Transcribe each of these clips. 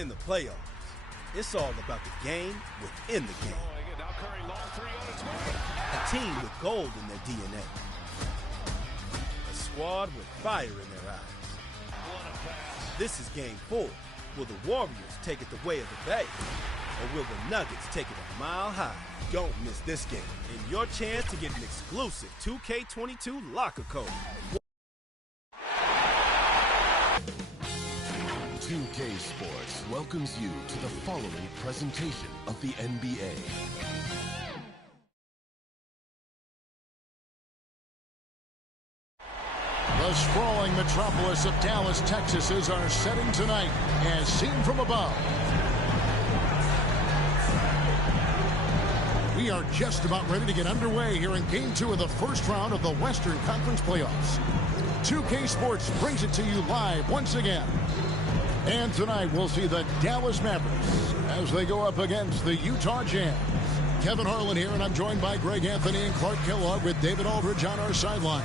In the playoffs, it's all about the game within the game. A team with gold in their DNA. A squad with fire in their eyes. This is Game 4. Will the Warriors take it the way of the Bay? Or will the Nuggets take it a mile high? Don't miss this game and your chance to get an exclusive 2K22 locker code. 2K Sports welcomes you to the following presentation of the NBA. The sprawling metropolis of Dallas, Texas is our setting tonight, as seen from above. We are just about ready to get underway here in Game 2 of the first round of the Western Conference Playoffs. 2K Sports brings it to you live once again. And tonight we'll see the Dallas Mavericks as they go up against the Utah Jazz. Kevin Harlan here, and I'm joined by Greg Anthony and Clark Kellogg with David Aldridge on our sideline.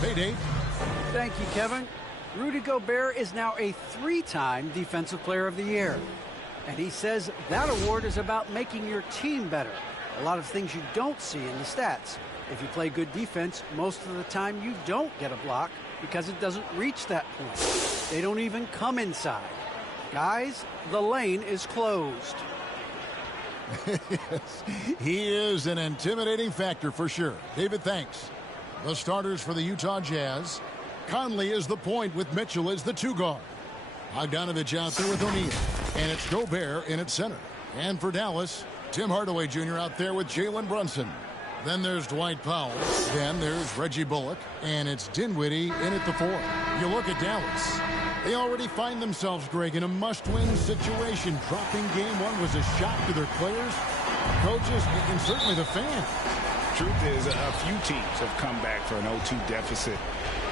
Hey, Dave. Thank you, Kevin. Rudy Gobert is now a 3-time Defensive Player of the Year. And he says that award is about making your team better. A lot of things you don't see in the stats. If you play good defense, most of the time you don't get a block because it doesn't reach that point. They don't even come inside. Guys, the lane is closed. Yes, he is an intimidating factor for sure. David, thanks. The starters for the Utah Jazz. Conley is the point with Mitchell as the 2 guard. Bogdanovich out there with O'Neal. And it's Gobert in at center. And for Dallas, Tim Hardaway Jr. out there with Jalen Brunson. Then there's Dwight Powell. Then there's Reggie Bullock. And it's Dinwiddie in at the 4. You look at Dallas. They already find themselves, Greg, in a must-win situation. Dropping Game 1 was a shock to their players, coaches, and certainly the fans. Truth is, a few teams have come back for an 0-2 deficit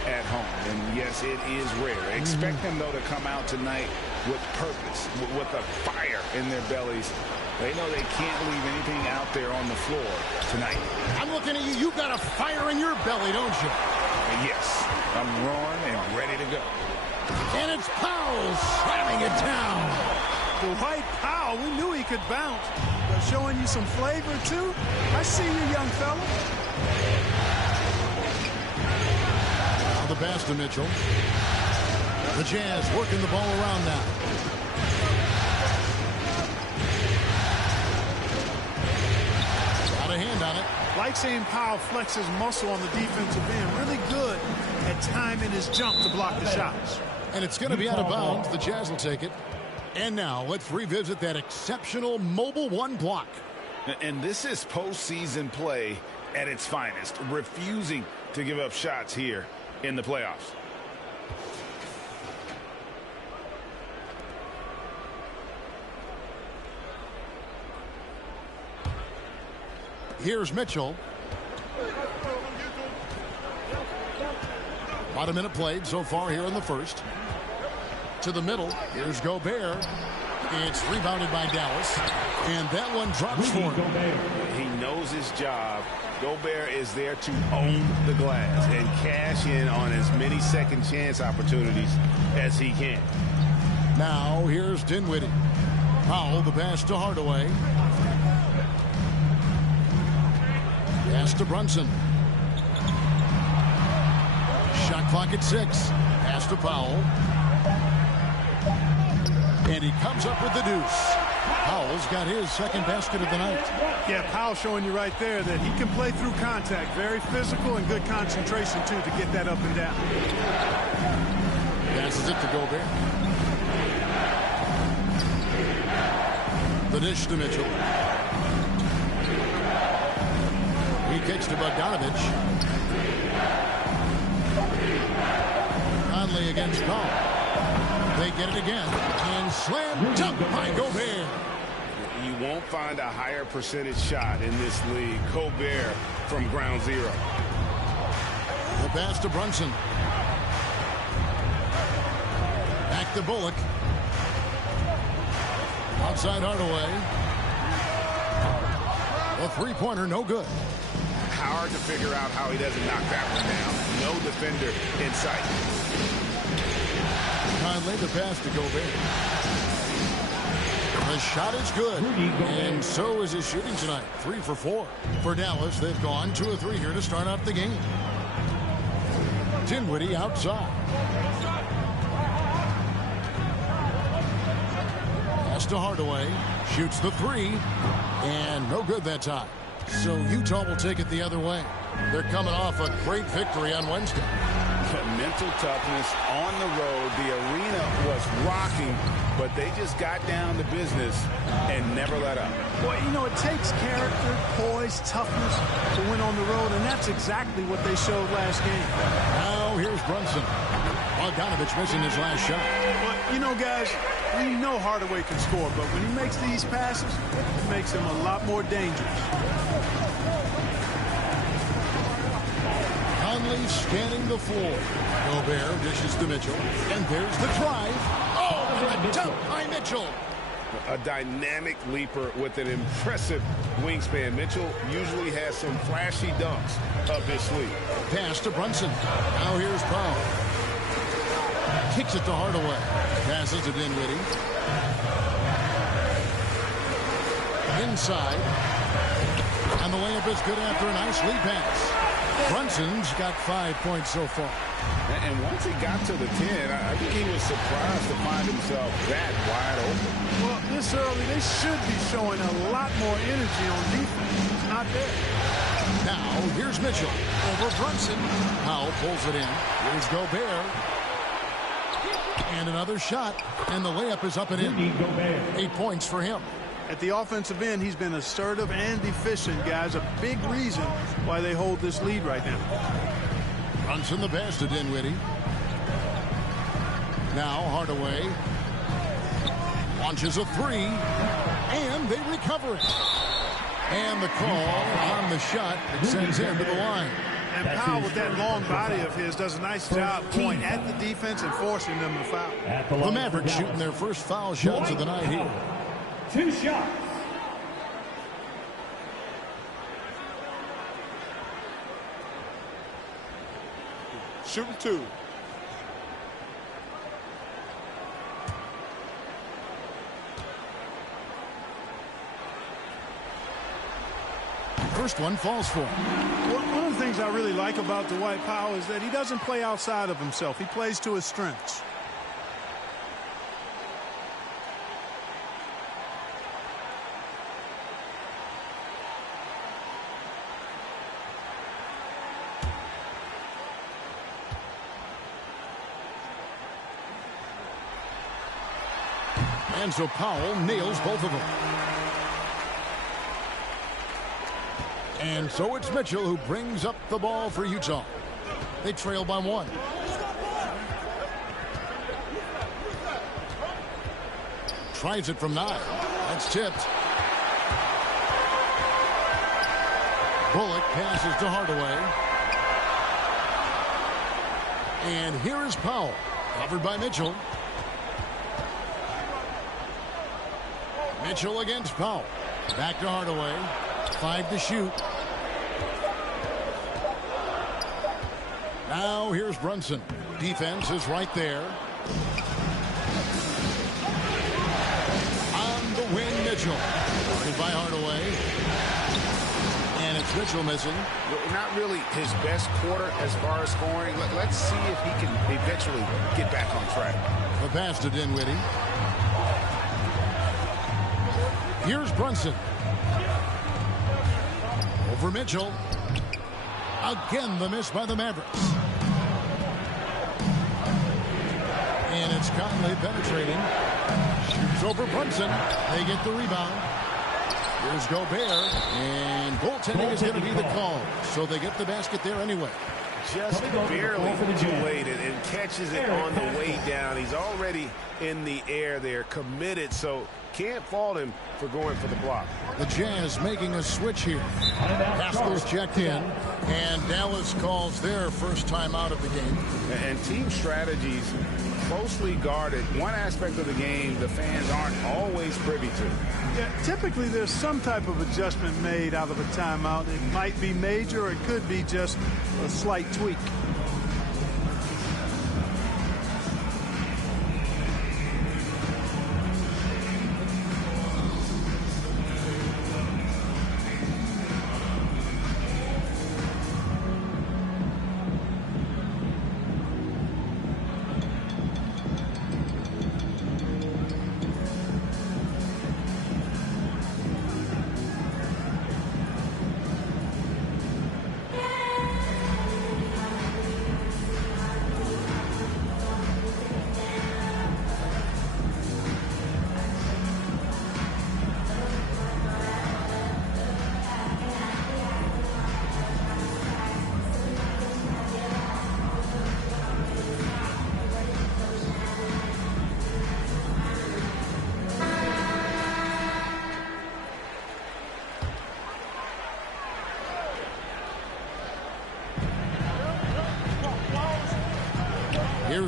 at home. And yes, it is rare. Expect them, though, to come out tonight with purpose, with a fire in their bellies. They know they can't leave anything out there on the floor tonight. I'm looking at you. You've got a fire in your belly, don't you? Yes, I'm roaring and ready to go. And it's Powell slamming it down. Dwight Powell, we knew he could bounce, but showing you some flavor, too? I see you, young fella. Now the pass to Mitchell. The Jazz working the ball around now. Got a hand on it. Like seeing Powell flex his muscle on the defensive end. Really good at timing his jump to block the shots. And it's going to be out of bounds. The Jazz will take it. And now let's revisit that exceptional mobile 1 block. And this is postseason play at its finest, refusing to give up shots here in the playoffs. Here's Mitchell. About a minute played so far here in the first. To the middle. Here's Gobert. It's rebounded by Dallas. And that one drops for him. He knows his job. Gobert is there to own the glass and cash in on as many second chance opportunities as he can. Now here's Dinwiddie. Powell, the pass to Hardaway. Pass to Brunson. Shot clock at 6. Pass to Powell. And he comes up with the deuce. Powell's got his second basket of the night. Yeah, Powell showing you right there that he can play through contact. Very physical and good concentration, too, to get that up and down. Passes it to Gobert. The dish to Mitchell. He kicks to Bogdanovich. Conley against Powell. They get it again. And slam dunk by Gobert. You won't find a higher percentage shot in this league. Gobert from ground zero. The pass to Brunson. Back to Bullock. Outside Hardaway. A three-pointer, no good. Hard to figure out how he doesn't knock that one down. No defender in sight. Conley, the pass to Gobert. The shot is good, and so is his shooting tonight. 3 for 4. For Dallas, they've gone 2 of 3 here to start out the game. Dinwiddie outside. Pass to Hardaway. Shoots the 3, and no good that time. So Utah will take it the other way. They're coming off a great victory on Wednesday. Mental toughness on the road. The arena was rocking, but they just got down to business and never let up. Well, you know, it takes character, poise, toughness to win on the road, and that's exactly what they showed last game. Now here's Brunson. Bogdanovich missing his last shot. Well, you know, guys, we know Hardaway can score, but when he makes these passes, it makes him a lot more dangerous. Conley scanning the floor. Gobert dishes to Mitchell. And there's the drive. Oh, and a dunk by Mitchell. A dynamic leaper with an impressive wingspan. Mitchell usually has some flashy dunks up his sleeve. Pass to Brunson. Now here's Powell. Kicks it to Hardaway. Passes to Dinwiddie. Inside. And the layup is good after a nice lead pass. Brunson's got 5 points so far. And once he got to the 10, I think he was surprised to find himself that wide open. Well, this early, they should be showing a lot more energy on defense. It's not there. Now, here's Mitchell. Over Brunson. Powell pulls it in. Here's Gobert. And another shot. And the layup is up and in. 8 points for him. At the offensive end, he's been assertive and efficient, guys. A big reason why they hold this lead right now. Brunson the pass to Dinwiddie. Now Hardaway launches a 3, and they recover it. And the call on the shot that sends him to the line. And Powell, with that long body of his, does a nice job going at the defense and forcing them to foul. The Mavericks shooting their first foul shots of the night here. 2 shots. Shooting 2. First one falls for him. Well, one of the things I really like about Dwight Powell is that he doesn't play outside of himself. He plays to his strengths. And so Powell nails both of them. And so it's Mitchell who brings up the ball for Utah. They trail by 1. Tries it from 9. That's tipped. Bullock passes to Hardaway. And here is Powell. Covered by Mitchell. Mitchell against Powell. Back to Hardaway. 5 to shoot. Now here's Brunson. Defense is right there. On the wing, Mitchell. Guarded by Hardaway. And it's Mitchell missing. Not really his best quarter as far as scoring. Let's see if he can eventually get back on track. The pass to Dinwiddie. Here's Brunson. Over Mitchell. Again, the miss by the Mavericks. And it's Conley penetrating. Shoots over Brunson. They get the rebound. Here's Gobert. And goaltending is going to be the call. So they get the basket there anyway. Just barely too late and catches it on the way down. He's already in the air there, committed, so can't fault him for going for the block. The Jazz making a switch here. Haskell's checked in, and Dallas calls their first time out of the game. And team strategies closely guarded. One aspect of the game the fans aren't always privy to. Yeah, typically there's some type of adjustment made out of a timeout. It might be major, or it could be just a slight tweak.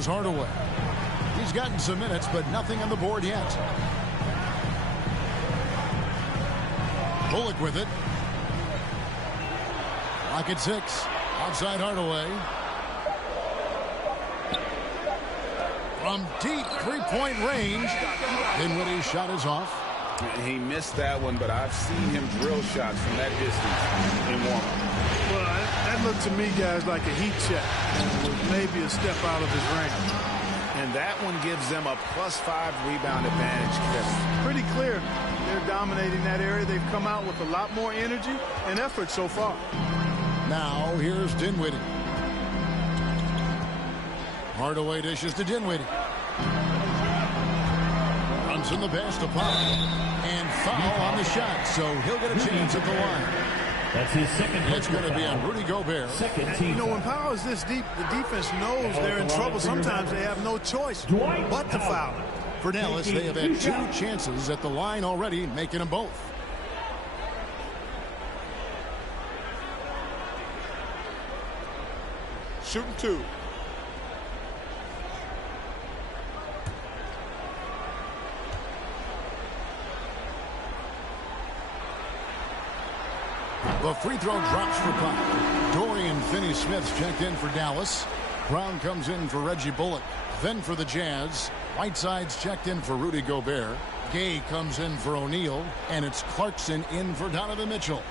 Here's Hardaway. He's gotten some minutes, but nothing on the board yet. Bullock with it. Lock at 6. Outside Hardaway. From deep three-point range. Dinwiddie's shot is off. He missed that one, but I've seen him drill shots from that distance in warm-up. Well, that looked to me, guys, like a heat check. With maybe a step out of his range. And that one gives them a +5 rebound advantage, Kevin. Pretty clear. They're dominating that area. They've come out with a lot more energy and effort so far. Now, here's Dinwiddie. Hardaway dishes to Dinwiddie. Runs in the pass to Pop. And foul on the shot, so he'll get a chance at the line. That's his second. It's going to be on Rudy Gobert. Second team. You know, when Powell is this deep, the defense knows they're in trouble. Sometimes they have no choice but to foul. For Dallas, they have had 2 chances at the line already, making them both. Shooting 2. The free throw drops for Pop. Dorian Finney-Smith's checked in for Dallas. Brown comes in for Reggie Bullock. Then for the Jazz, Whiteside's checked in for Rudy Gobert. Gay comes in for O'Neal. And it's Clarkson in for Donovan Mitchell.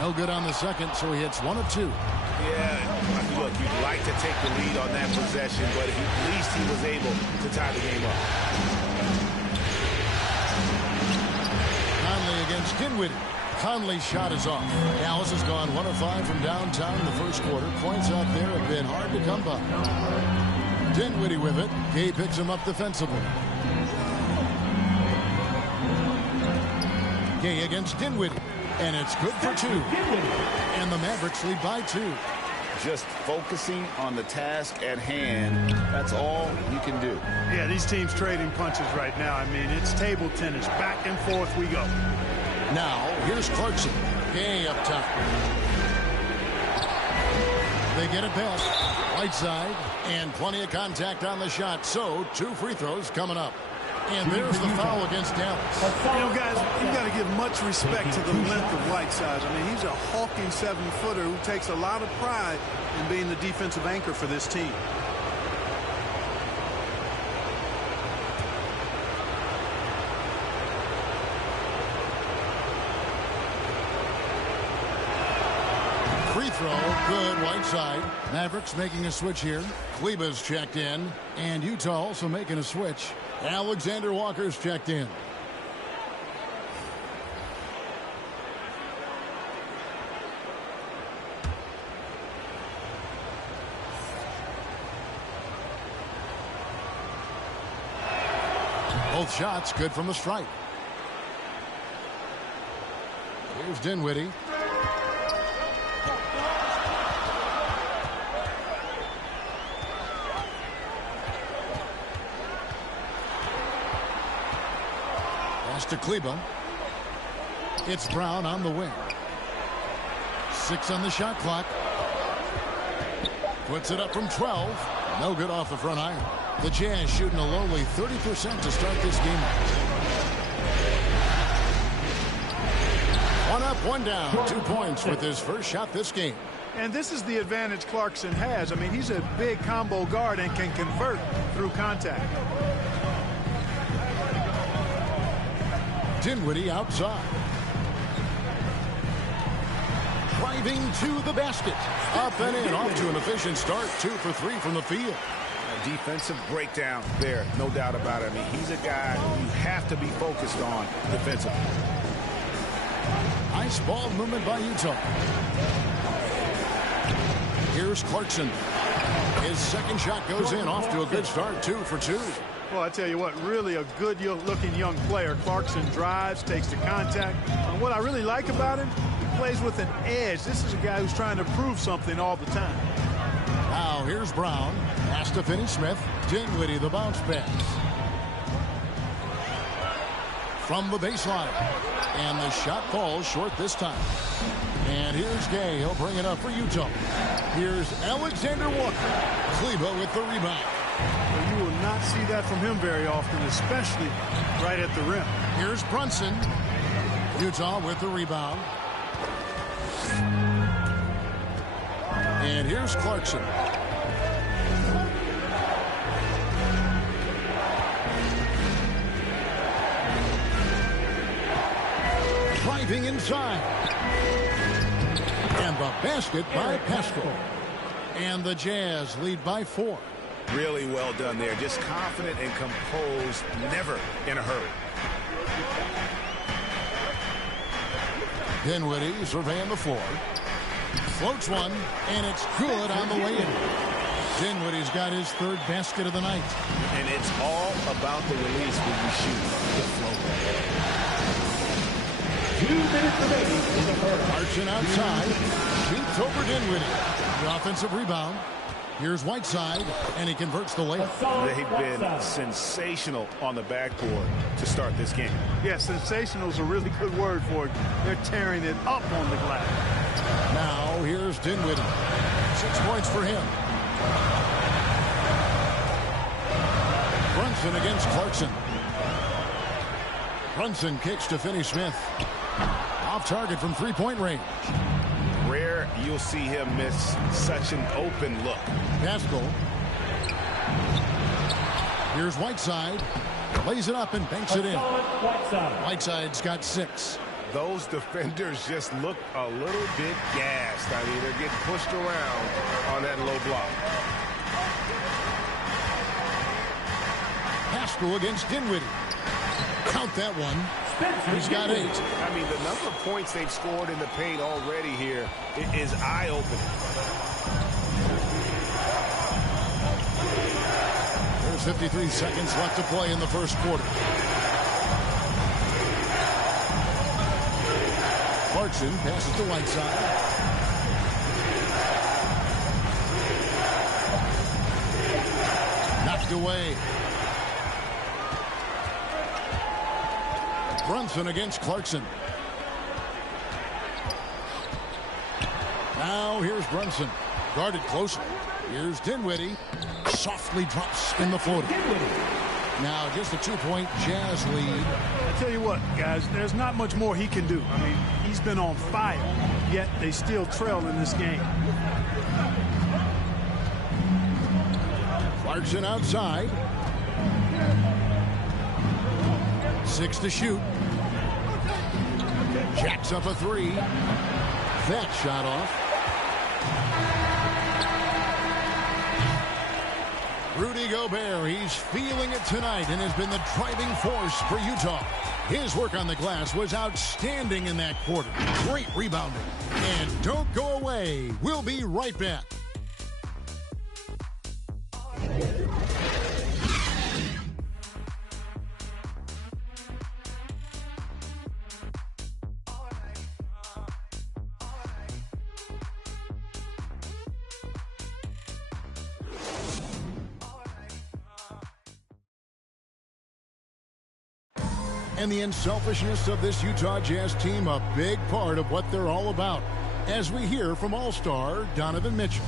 No good on the second, so he hits 1 of 2. Yeah, look, you'd like to take the lead on that possession, but at least he was able to tie the game up. Conley against Dinwiddie. Conley's shot is off. Dallas has gone 1 of 5 from downtown in the first quarter. Points out there have been hard to come by. Dinwiddie with it. Gay picks him up defensively. Gay against Dinwiddie. And it's good for 2. And the Mavericks lead by 2. Just focusing on the task at hand, that's all you can do. Yeah, these teams trading punches right now. I mean, it's table tennis. Back and forth we go. Now, here's Clarkson. Gay up top. They get it back. Whiteside. And plenty of contact on the shot. So, 2 free throws coming up. And there's the foul against Dallas. You know, guys, you've got to give much respect to the length of Whiteside. I mean, he's a hulking 7-footer who takes a lot of pride in being the defensive anchor for this team. Free throw, good, Whiteside. Mavericks making a switch here. Kleba's checked in. And Utah also making a switch. Alexander Walker's checked in. Both shots good from the stripe. Here's Dinwiddie. To Kleba. It's Brown on the wing. 6 on the shot clock. Puts it up from 12. No good off the front iron. The Jazz shooting a lowly 30% to start this game. 1 up, 1 down. 2 points with his first shot this game. And this is the advantage Clarkson has. I mean, he's a big combo guard and can convert through contact. Dinwiddie outside. Driving to the basket. Up and in. Off to an efficient start. 2 for 3 from the field. A defensive breakdown there. No doubt about it. I mean, he's a guy you have to be focused on defensively. Nice ball movement by Utah. Here's Clarkson. His second shot goes in. Off to a good start. 2 for 2. Well, I tell you what, really a good-looking young player. Clarkson drives, takes the contact. And what I really like about him, he plays with an edge. This is a guy who's trying to prove something all the time. Now here's Brown. Pass to Finney-Smith. Dinwiddie the bounce pass. From the baseline. And the shot falls short this time. And here's Gay. He'll bring it up for Utah. Here's Alexander Walker. Kleba with the rebound. Well, you will not see that from him very often, especially right at the rim. Here's Brunson. Utah with the rebound. And here's Clarkson. Driving inside. And the basket by Pascal. And the Jazz lead by 4. Really well done there. Just confident and composed, never in a hurry. Dinwiddie surveying the floor. Floats one, and it's good on the way-in. Dinwiddie's got his 3rd basket of the night. And it's all about the release when you shoot the float. 2 minutes remaining in the first. Marching outside. Beats over Dinwiddie. The offensive rebound. Here's Whiteside, and he converts the layup. They've been sensational on the backboard to start this game. Yeah, sensational is a really good word for it. They're tearing it up on the glass. Now, here's Dinwiddie. 6 points for him. Brunson against Clarkson. Brunson kicks to Finney Smith. Off target from 3-point range. Rare you'll see him miss such an open look. Pascal. Here's Whiteside. Lays it up and banks it in. Whiteside's got 6. Those defenders just look a little bit gassed. I mean, they're getting pushed around on that low block. Pascal against Dinwiddie. Count that one. He's got 8. I mean, the number of points they've scored in the paint already here is eye-opening. There's 53 seconds left to play in the first quarter. Clarkson passes to Whiteside. Knocked away. Brunson against Clarkson. Now here's Brunson. Guarded closely. Here's Dinwiddie. Softly drops in the floater. Now just a 2-point Jazz lead. I tell you what, guys, there's not much more he can do. I mean, he's been on fire, yet they still trail in this game. Clarkson outside. 6 to shoot. Jacks up a 3. That shot off. Rudy Gobert, he's feeling it tonight and has been the driving force for Utah. His work on the glass was outstanding in that quarter. Great rebounding. And don't go away. We'll be right back. And the unselfishness of this Utah Jazz team, a big part of what they're all about, as we hear from All-Star Donovan Mitchell.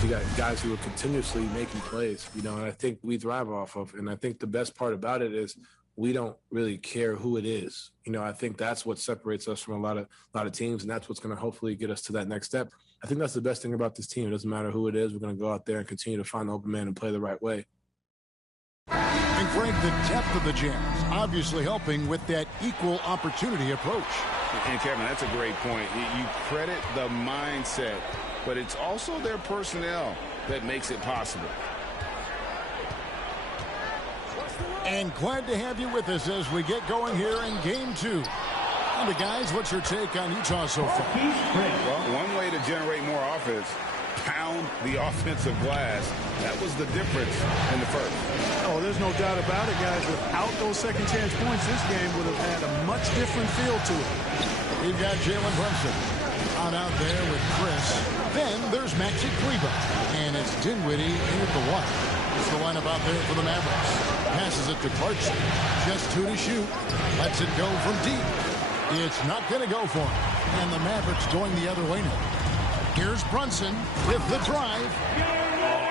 You got guys who are continuously making plays, and I think we thrive off of. And I think the best part about it is we don't really care who it is. I think that's what separates us from a lot of teams, and that's what's going to hopefully get us to that next step. I think that's the best thing about this team. It doesn't matter who it is. We're going to go out there and continue to find the open man and play the right way. And Frank, the depth of the Jazz obviously helping with that equal opportunity approach. And Kevin, that's a great point. You credit the mindset, but it's also their personnel that makes it possible. And glad to have you with us as we get going here in Game 2. And guys, what's your take on Utah so far? Well, one way to generate more offense, pound the offensive glass. That was the difference in the first. Oh, there's no doubt about it, guys. Without those second chance points, this game would have had a much different feel to it. We've got Jalen Brunson out there with Chris. Then there's Maxi Kleba. And it's Dinwiddie in at the one. It's the lineup out there for the Mavericks. Passes it to Clarkson. Just 2 to shoot. Lets it go from deep. It's not going to go for him. And the Mavericks going the other way now. Here's Brunson with the drive.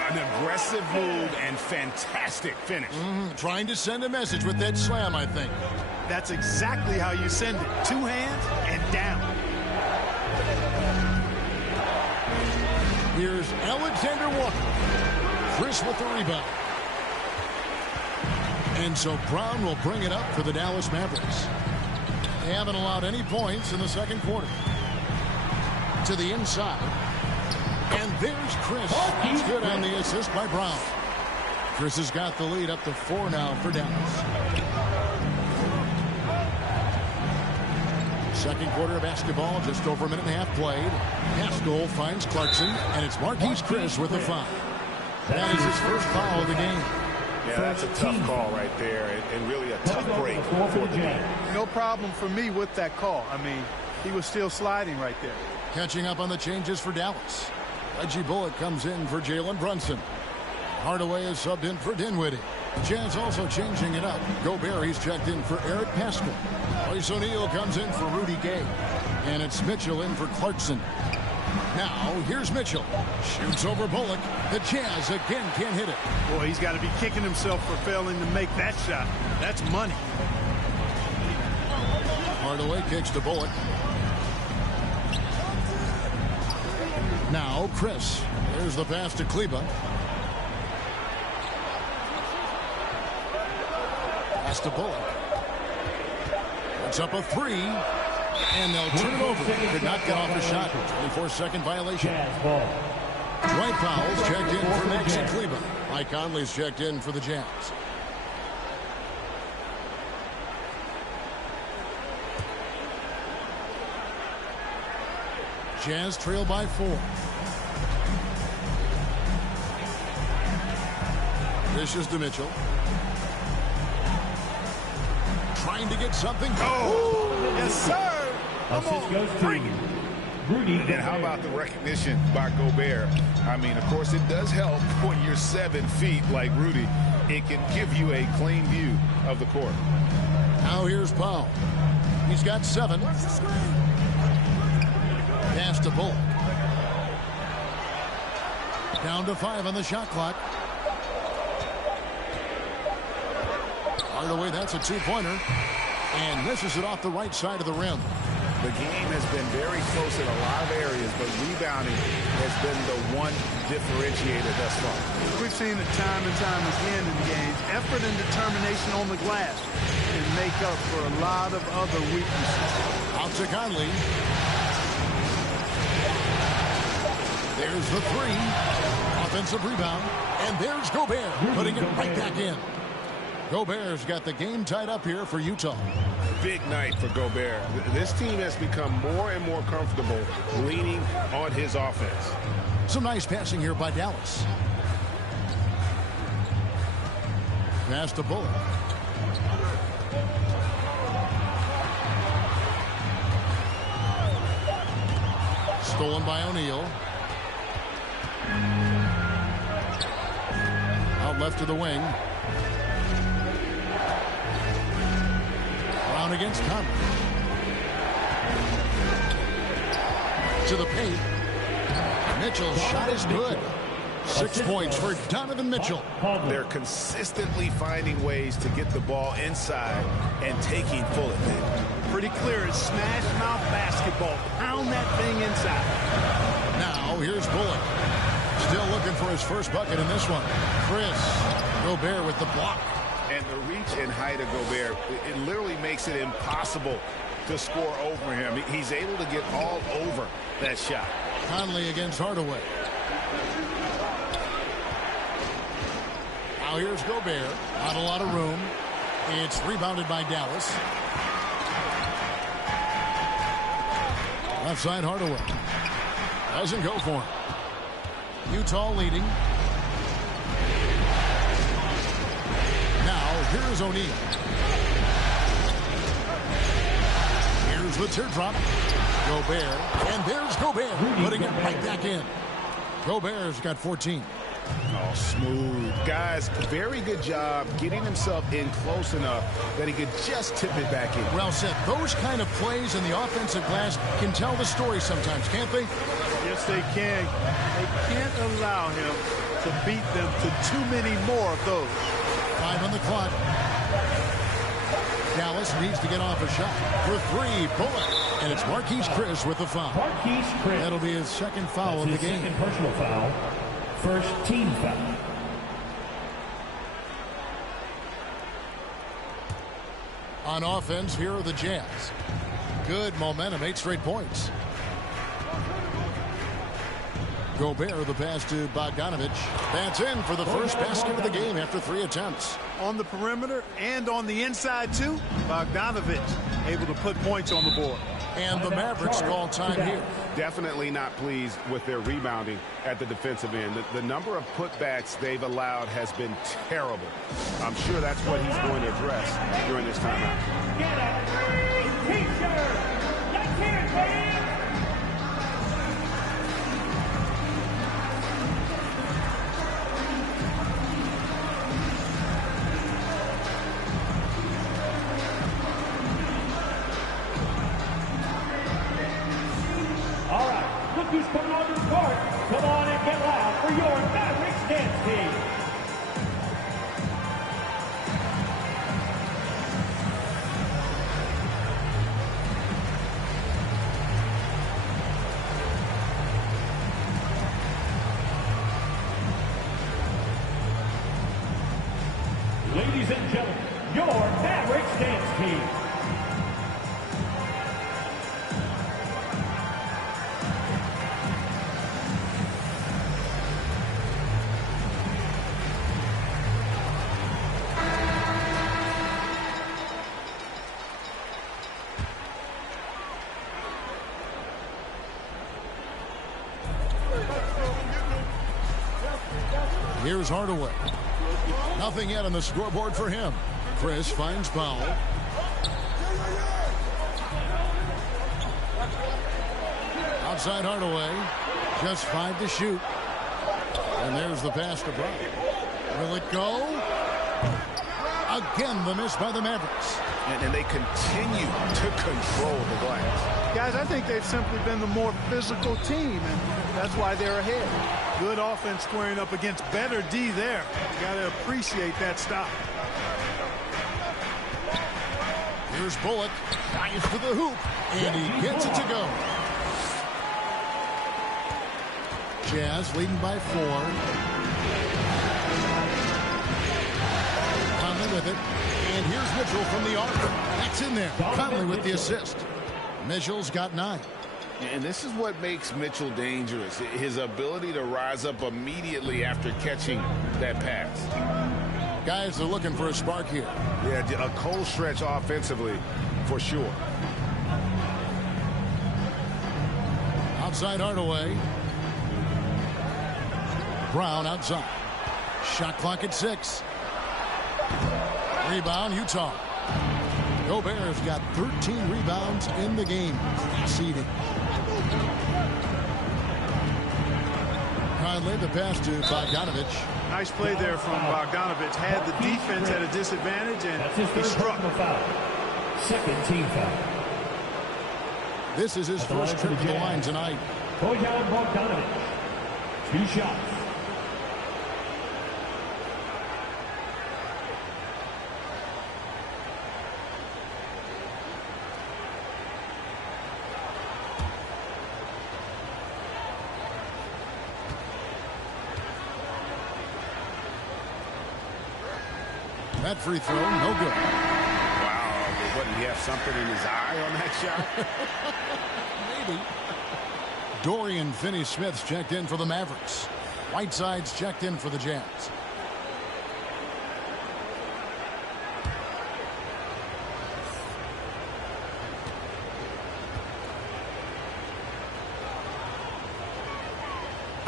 An aggressive move and fantastic finish. Trying to send a message with that slam, I think. That's exactly how you send it. 2 hands and down. Here's Alexander Walker. Chris with the rebound. And so Brown will bring it up for the Dallas Mavericks. They haven't allowed any points in the second quarter. To the inside. And there's Chris. That's good on the assist by Brown. Chris has got the lead up to 4 now for Dallas. Second quarter of basketball, just over a minute and a half played. Haskell finds Clarkson, and it's Marquise Chris with the foul. That is his first foul of the game. Yeah, that's a tough call right there, and really a tough break for the game. No problem for me with that call. I mean, he was still sliding right there. Catching up on the changes for Dallas. Reggie Bullock comes in for Jalen Brunson. Hardaway is subbed in for Dinwiddie. Jazz also changing it up. Gobert, he's checked in for Eric Pascal. Royce O'Neal comes in for Rudy Gay. And it's Mitchell in for Clarkson. Now, here's Mitchell. Shoots over Bullock. The Jazz again can't hit it. Boy, he's got to be kicking himself for failing to make that shot. That's money. Hardaway kicks to Bullock. Now, Chris. There's the pass to Kleba. Pass to Bullock. Puts up a 3. And they'll turn it over. Could not get off the shot. 24-second violation. Dwight Powell's checked in for Maxi Kleba. Mike Conley's checked in for the Jazz. Jazz trail by 4. Dishes to Mitchell. Trying to get something. Oh, yes, sir. Come on, bring it. And how about the recognition by Gobert? I mean, of course, it does help when you're 7 feet like Rudy. It can give you a clean view of the court. Now here's Powell. He's got 7. Pass to Bullock. Down to 5 on the shot clock. Hardaway, that's a 2-pointer. And misses it off the right side of the rim. The game has been very close in a lot of areas, but rebounding has been the one differentiator thus far. We've seen it time and time again in games. Effort and determination on the glass can make up for a lot of other weaknesses. Out to Conley. There's the 3. Offensive rebound. And there's Gobert putting it right back in. Gobert's got the game tied up here for Utah. Big night for Gobert. This team has become more and more comfortable leaning on his offense. Some nice passing here by Dallas. Pass to Bullock. Stolen by O'Neal. Out left to the wing. Brown against Conley. To the paint. Mitchell's shot is good. 6 points for Donovan Mitchell. They're consistently finding ways to get the ball inside and taking full advantage. Pretty clear. It's smash mouth basketball. Pound that thing inside. Now here's Bullock. Still looking for his first bucket in this one. Chris Gobert with the block. And the reach and height of Gobert, it literally makes it impossible to score over him. He's able to get all over that shot. Conley against Hardaway. Now here's Gobert. Not a lot of room. It's rebounded by Dallas. Left side Hardaway. Doesn't go for him. Utah leading. Now here's O'Neal. Here's the teardrop. Gobert. And there's Gobert putting it right back in. Gobert's got 14. Oh, smooth. Guys, very good job getting himself in close enough that he could just tip it back in. Well said. Those kind of plays in the offensive glass can tell the story sometimes, can't they? Yes, they can. They can't allow him to beat them to too many more of those. 5 on the clock. Dallas needs to get off a shot for 3. Bullet. And it's Marquise Chris with the foul. Marquise Chris. That'll be his second foul of the game. Second personal foul. First team foul. On offense, here are the Jazz. Good momentum, 8 straight points. Gobert, the pass to Bogdanovich. That's in for the first basket of the game after 3 attempts. On the perimeter and on the inside, too, Bogdanovich able to put points on the board. And the Mavericks call time here. Definitely not pleased with their rebounding at the defensive end. The number of putbacks they've allowed has been terrible. I'm sure that's what he's going to address during this timeout. Get a T-shirt. Let's hear it, baby. All right, look who's coming onto the court. Come on and get loud for your Mavericks dance team. Ladies and gentlemen, your Mavericks dance team. Here's Hardaway. Nothing yet on the scoreboard for him. Chris finds Powell. Outside Hardaway. Just 5 to shoot. And there's the pass to Brown. Will it go? Again, the miss by the Mavericks. And they continue to control the glass. Guys, I think they've simply been the more physical team, and that's why they're ahead. Good offense squaring up against better D there. Got to appreciate that stop. Here's Bullock. Dives to the hoop, and he gets it to go. Jazz leading by 4. Conley with it. And here's Mitchell from the arc. That's in there. Conley with the assist. Mitchell's got 9. And this is what makes Mitchell dangerous. His ability to rise up immediately after catching that pass. Guys are looking for a spark here. Yeah, a cold stretch offensively for sure. Outside Hardaway. Brown outside. Shot clock at 6. Rebound, Utah. Gobert's got 13 rebounds in the game. Seeding. Conley, the pass to Bogdanovich. Nice play there from Bogdanovich. Had the defense at a disadvantage, and he struck. Second team foul. This is his first trip to the line tonight. Bojan Bogdanovich. 2 shots. That free throw, no good. Wow, what, did he have something in his eye on that shot? Maybe. Dorian Finney-Smith's checked in for the Mavericks. Whiteside's checked in for the Jazz.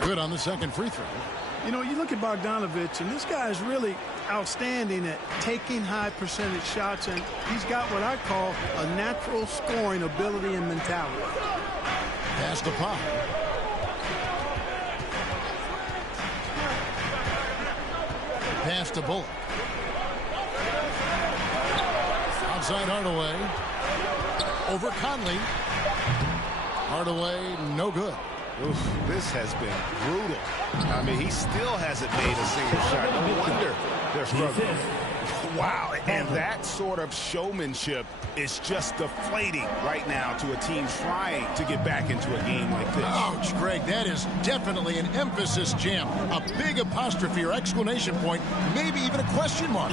Good on the second free throw. You know, you look at Bogdanovich, and this guy is really outstanding at taking high percentage shots, and he's got what I call a natural scoring ability and mentality. Pass to Pop. Pass to Bullock. Outside Hardaway. Over Conley. Hardaway, no good. Oof, this has been brutal. I mean, he still hasn't made a single shot. No wonder they're struggling. Wow, and that sort of showmanship is just deflating right now to a team trying to get back into a game like this. Ouch, Greg, that is definitely an emphasis jam. A big apostrophe or exclamation point, maybe even a question mark.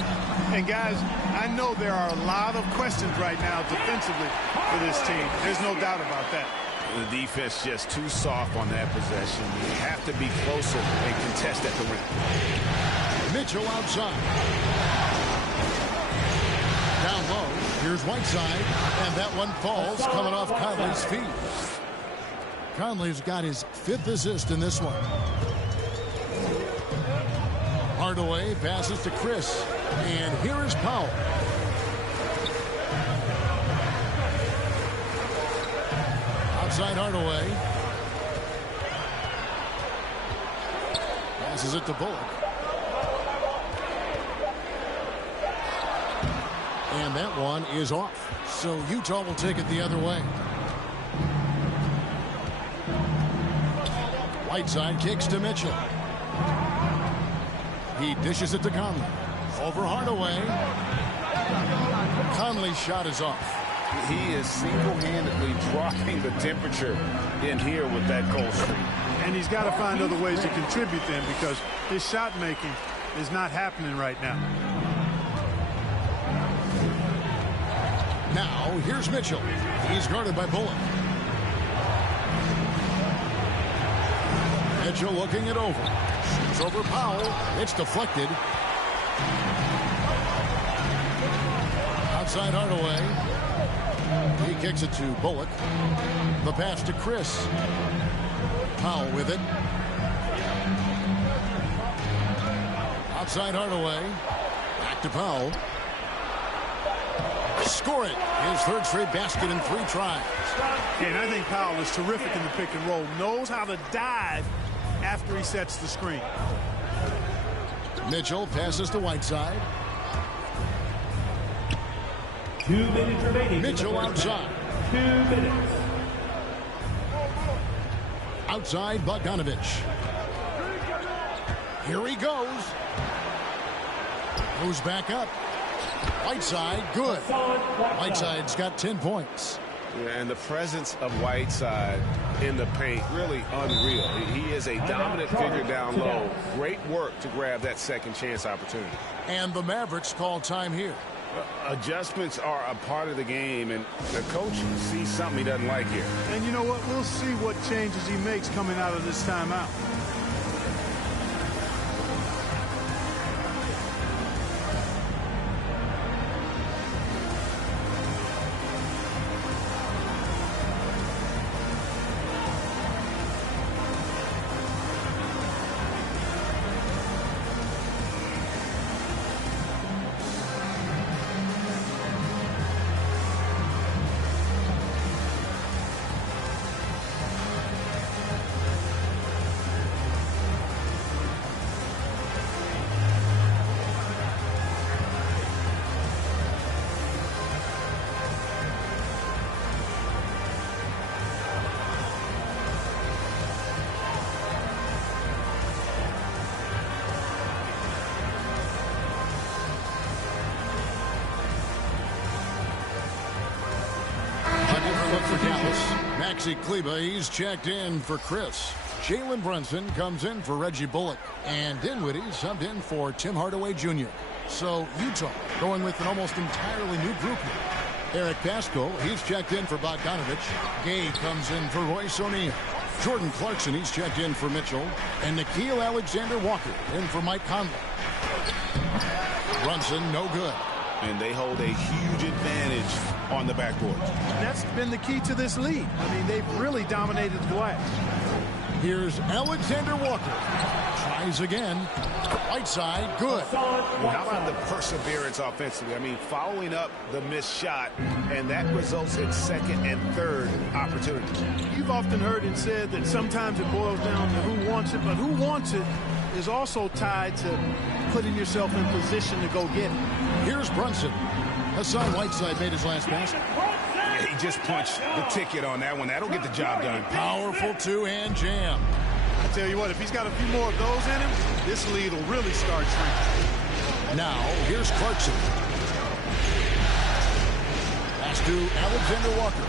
And guys, I know there are a lot of questions right now defensively for this team. There's no doubt about that. The defense just too soft on that possession. You have to be closer and contest at the rim. Mitchell outside. Down low, here's Whiteside, and that one falls coming off Conley's feet. Conley's got his 5th assist in this one. Hardaway passes to Chris, and here is Powell. Outside Hardaway. Passes it to Bullock. And that one is off. So Utah will take it the other way. Whiteside kicks to Mitchell. He dishes it to Conley. Over Hardaway. Conley's shot is off. He is single-handedly dropping the temperature in here with that cold streak. And he's got to find other ways to contribute then, because his shot making is not happening right now. Now, here's Mitchell. He's guarded by Bullock. Mitchell looking it over. Shoots over Powell. It's deflected. Outside Hardaway. He kicks it to Bullock. The pass to Chris. Powell with it. Outside Hardaway. Back to Powell. Score it. His 3rd straight basket in 3 tries. And I think Powell is terrific in the pick and roll. Knows how to dive after he sets the screen. Mitchell passes to Whiteside. 2 minutes remaining. Mitchell outside. 2 minutes. Outside Bogdanovich. Here he goes. Goes back up. Whiteside, good. Whiteside's got 10 points. And the presence of Whiteside in the paint, really unreal. He is a dominant figure down low. Great work to grab that second chance opportunity. And the Mavericks call time here. Adjustments are a part of the game, and the coach sees something he doesn't like here. And you know what? We'll see what changes he makes coming out of this timeout. For Dallas, Maxi Kleba, he's checked in for Chris. Jalen Brunson comes in for Reggie Bullock. And Dinwiddie subbed in for Tim Hardaway Jr. So Utah going with an almost entirely new group here. Eric Pasco, he's checked in for Bogdanovich. Gay comes in for Royce O'Neal. Jordan Clarkson, he's checked in for Mitchell. And Nickeil Alexander-Walker in for Mike Conley. Brunson, no good. And they hold a huge advantage on the backboard. That's been the key to this lead. I mean, they've really dominated the glass. Here's Alexander Walker. Tries again. Whiteside, good. How about the perseverance offensively? I mean, following up the missed shot, and that results in second and third opportunities. You've often heard it said that sometimes it boils down to who wants it, but who wants it is also tied to putting yourself in position to go get it. Here's Brunson. Hassan Whiteside made his last basket. Yeah, he just punched the ticket on that one. That'll get the job done. Powerful two-hand jam. I tell you what, if he's got a few more of those in him, this lead will really start shrinking. Now, here's Clarkson. Pass to Alexander Walker.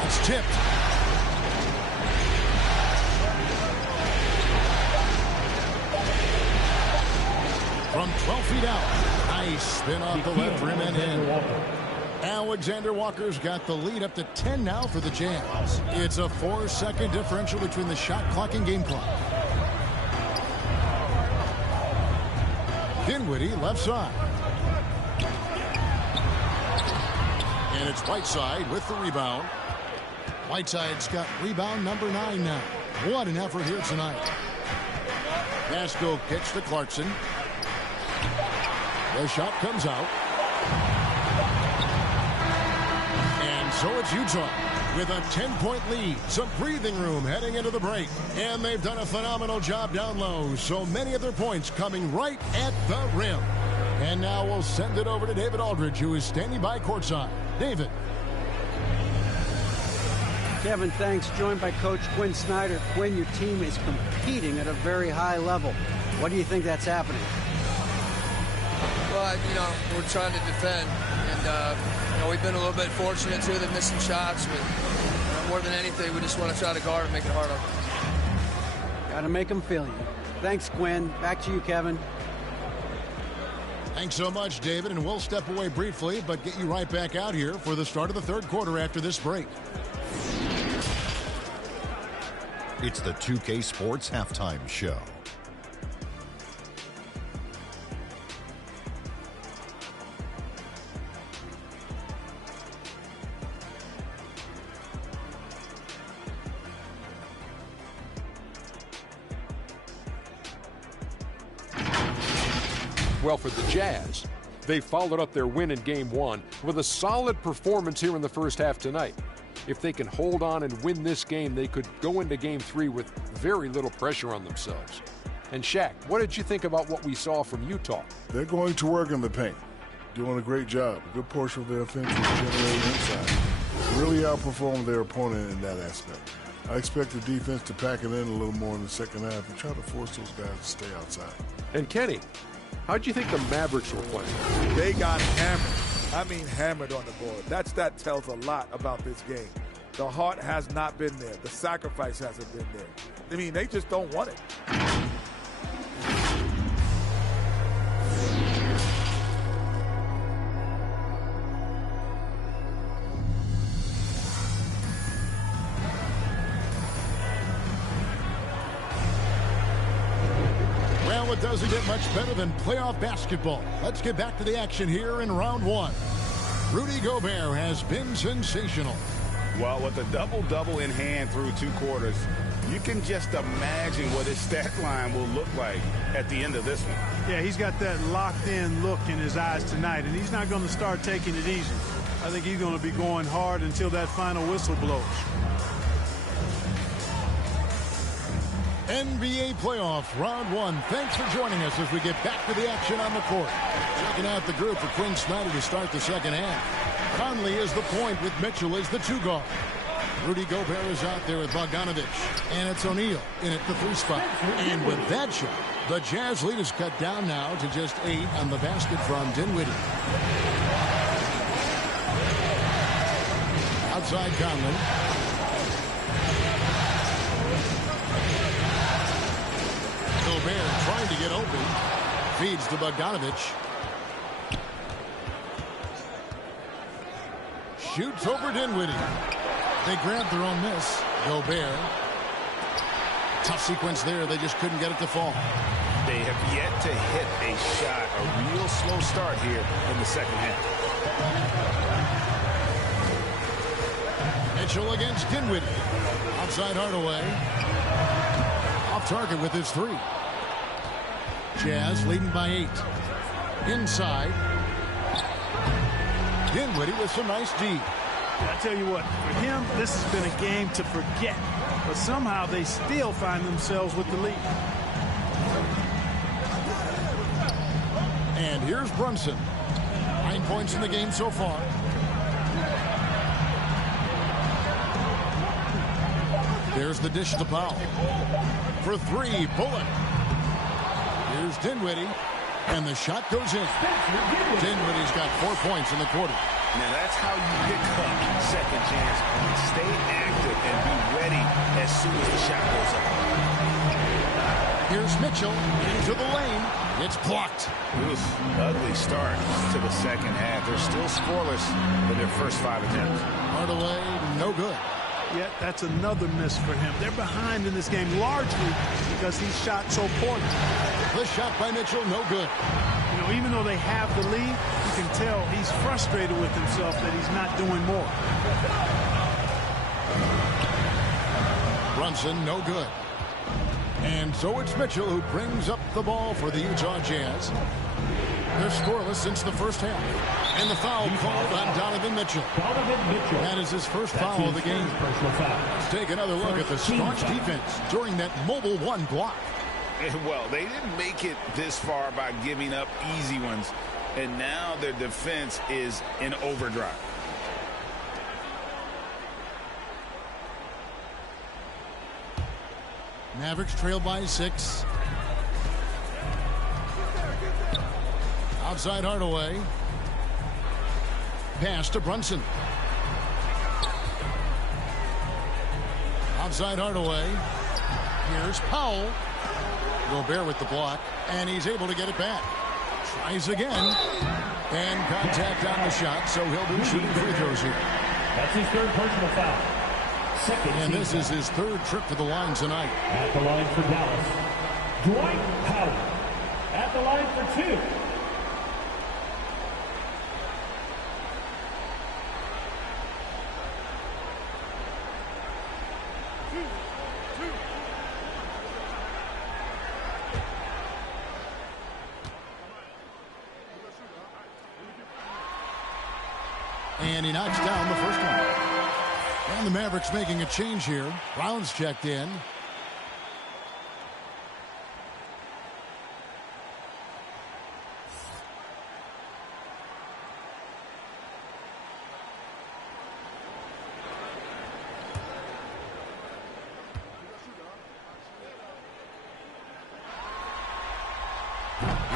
That's tipped. From 12 feet out. Nice spin off the left rim and in. Alexander Walker's got the lead up to 10 now for the Jazz. It's a 4-second differential between the shot clock and game clock. Dinwiddie left side. And it's Whiteside with the rebound. Whiteside's got rebound number 9 now. What an effort here tonight. Vasco kicks to Clarkson. The shot comes out. And so it's Utah with a 10-point lead. Some breathing room heading into the break. And they've done a phenomenal job down low. So many of their points coming right at the rim. And now we'll send it over to David Aldridge, who is standing by courtside. David. Kevin, thanks. Joined by Coach Quinn Snyder. Quinn, your team is competing at a very high level. What do you think that's happening? Well, we're trying to defend, and we've been a little bit fortunate too. They're missing shots, but more than anything, we just want to try to guard and make it hard on them. Got to make them feel you. Thanks, Quinn. Back to you, Kevin. Thanks so much, David, and we'll step away briefly, but get you right back out here for the start of the third quarter after this break. It's the 2K Sports Halftime Show. Well, for the Jazz, they followed up their win in Game 1 with a solid performance here in the first half tonight. If they can hold on and win this game, they could go into Game 3 with very little pressure on themselves. And Shaq, what did you think about what we saw from Utah? They're going to work in the paint, doing a great job. A good portion of their offense is generated inside. Really outperformed their opponent in that aspect. I expect the defense to pack it in a little more in the second half and try to force those guys to stay outside. And Kenny, how'd you think the Mavericks were playing? They got hammered. I mean hammered on the board. That tells a lot about this game. The heart has not been there. The sacrifice hasn't been there. I mean, they just don't want it. Well, it doesn't get much better than playoff basketball. Let's get back to the action here in round one. Rudy Gobert has been sensational. Well, with a double-double in hand through 2 quarters, you can just imagine what his stat line will look like at the end of this one. Yeah, he's got that locked-in look in his eyes tonight, and he's not going to start taking it easy. I think he's going to be going hard until that final whistle blows. NBA playoffs, round one. Thanks for joining us as we get back to the action on the court. Checking out the group for Quinn Snyder to start the second half. Conley is the point with Mitchell as the 2 guard. Rudy Gobert is out there with Bogdanovic. And it's O'Neal in at the 3 spot. And with that shot, the Jazz lead is cut down now to just 8 on the basket from Dinwiddie. Outside Conley. Gobert trying to get open. Feeds to Bogdanovic. Shoots over Dinwiddie. They grabbed their own miss. Gobert. Tough sequence there. They just couldn't get it to fall. They have yet to hit a shot. A real slow start here in the second half. Mitchell against Dinwiddie. Outside Hardaway. Off target with his 3. Jazz leading by 8. Inside. Dinwiddie with some nice D. I tell you what, for him, this has been a game to forget. but somehow they still find themselves with the lead. And here's Brunson. 9 points in the game so far. There's the dish to Powell. For three, Bullock. Here's Dinwiddie. And the shot goes in. Dinwiddie's got 4 points in the quarter. Now that's how you pick up second chance points. Stay active and be ready as soon as the shot goes up. Here's Mitchell into the lane. It's blocked. It was an ugly start to the second half. They're still scoreless in their first 5 attempts. Hardaway, no good. Yet that's another miss for him. They're behind in this game largely because he shot so poorly. The shot by Mitchell, no good. You know, even though they have the lead, you can tell he's frustrated with himself that he's not doing more. Brunson, no good. And so it's Mitchell who brings up the ball for the Utah Jazz. They're scoreless since the first half. And the foul called on Donovan Mitchell. That is his first foul of the game. Let's take another look at the staunch defense during that mobile one block. Well, they didn't make it this far by giving up easy ones. And now their defense is in overdrive. Mavericks trail by 6. Outside Hardaway. Pass to Brunson. Outside Hardaway. Here's Powell. Gobert with the block, and he's able to get it back. Tries again. And contact on the shot, so he'll be shooting free throws here. That's his third personal foul. And this is his third trip to the line tonight. At the line for Dallas, Dwight Powell. At the line for 2. And he knocks down the first one. And the Mavericks making a change here. Brown's checked in.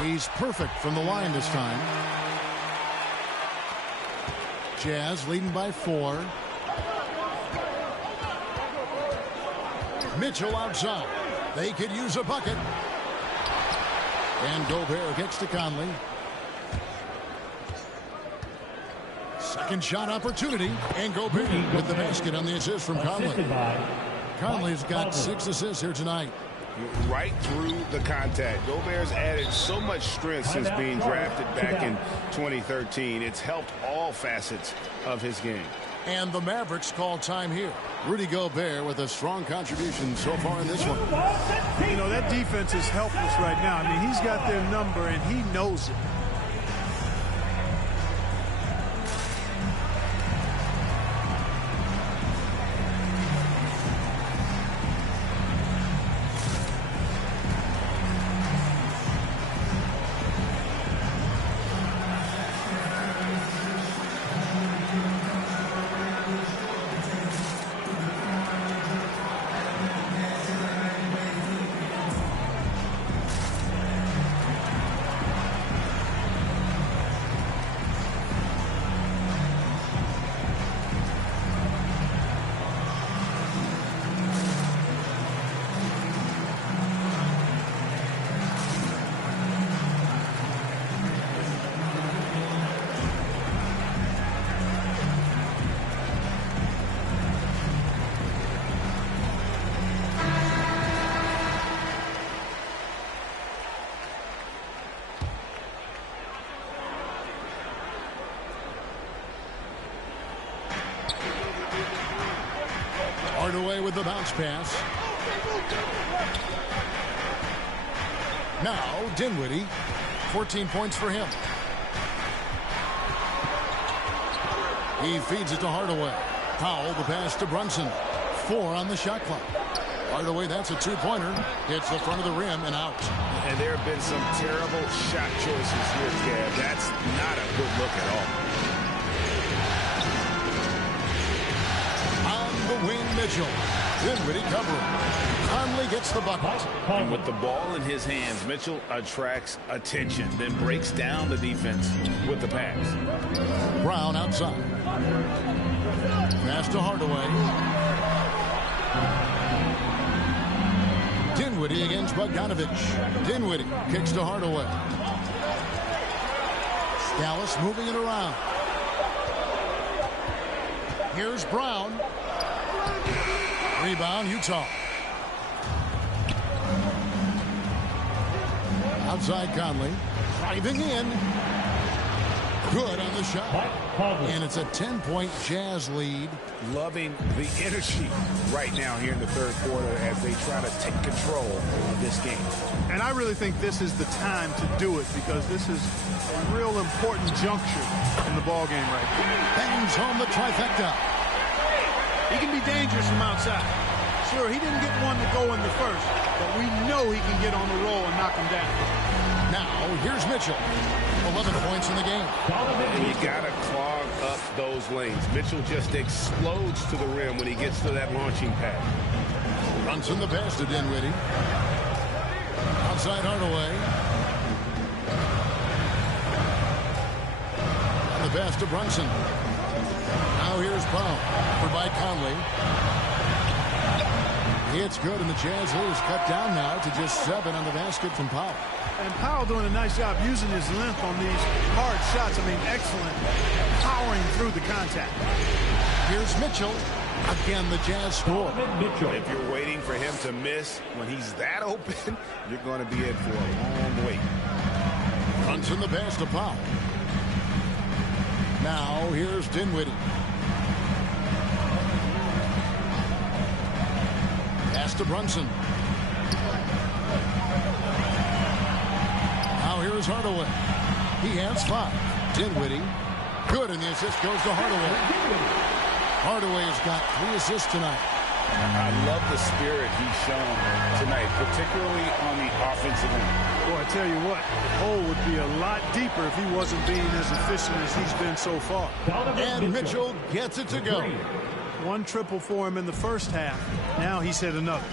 He's perfect from the line this time. Jazz leading by 4. Mitchell outside. They could use a bucket. And Gobert gets to Conley. Second shot opportunity. And Gobert with the basket on the assist from Conley. Conley's got 6 assists here tonight. Right through the contact. Gobert's added so much strength since being drafted back in 2013. It's helped all facets of his game. And the Mavericks call time here. Rudy Gobert with a strong contribution so far in this one. You know, that defense is helpless right now. I mean, he's got their number, and he knows it. Hardaway with the bounce pass. Now Dinwiddie. 14 points for him. He feeds it to Hardaway. Powell the pass to Brunson. 4 on the shot clock. Hardaway, that's a two-pointer. Hits the front of the rim and out. And there have been some terrible shot choices here, Kev. That's not a good look at all. On the wing, Mitchell. Dinwiddie covering. Conley gets the bucket. And with the ball in his hands, Mitchell attracts attention, then breaks down the defense with the pass. Brown outside. Pass to Hardaway. Dinwiddie against Bogdanovich. Dinwiddie kicks to Hardaway. Dallas moving it around. Here's Brown. Rebound, Utah. Outside Conley. Driving in. Good on the shot. And it's a 10-point Jazz lead. Loving the energy right now here in the third quarter as they try to take control of this game. And I really think this is the time to do it because this is a real important juncture in the ball game right now. Bangs home the trifecta. He can be dangerous from outside. Sure, he didn't get one to go in the first, but we know he can get on the roll and knock him down. Now, here's Mitchell. 11 points in the game. And you got to clog up those lanes. Mitchell just explodes to the rim when he gets to that launching pad. Brunson the pass to Dinwiddie. Outside Hardaway. And the pass to Brunson. Now here's Brown. For by Conley. It's good, and the Jazz lead is cut down now to just 7 on the basket from Powell. And Powell doing a nice job using his length on these hard shots. I mean, excellent. Powering through the contact. Here's Mitchell. Again, the Jazz score. If you're waiting for him to miss when he's that open, you're going to be in for a long wait. Brunson the pass to Powell. Now, here's Dinwiddie. Pass to Brunson. Now here's Hardaway. He has 5. Dinwiddie. Good, and the assist goes to Hardaway. Hardaway has got 3 assists tonight. I love the spirit he's shown tonight, particularly on the offensive end. Boy, I tell you what, the hole would be a lot deeper if he wasn't being as efficient as he's been so far. And Mitchell gets it to go. 1 triple for him in the first half. Now he's hit another.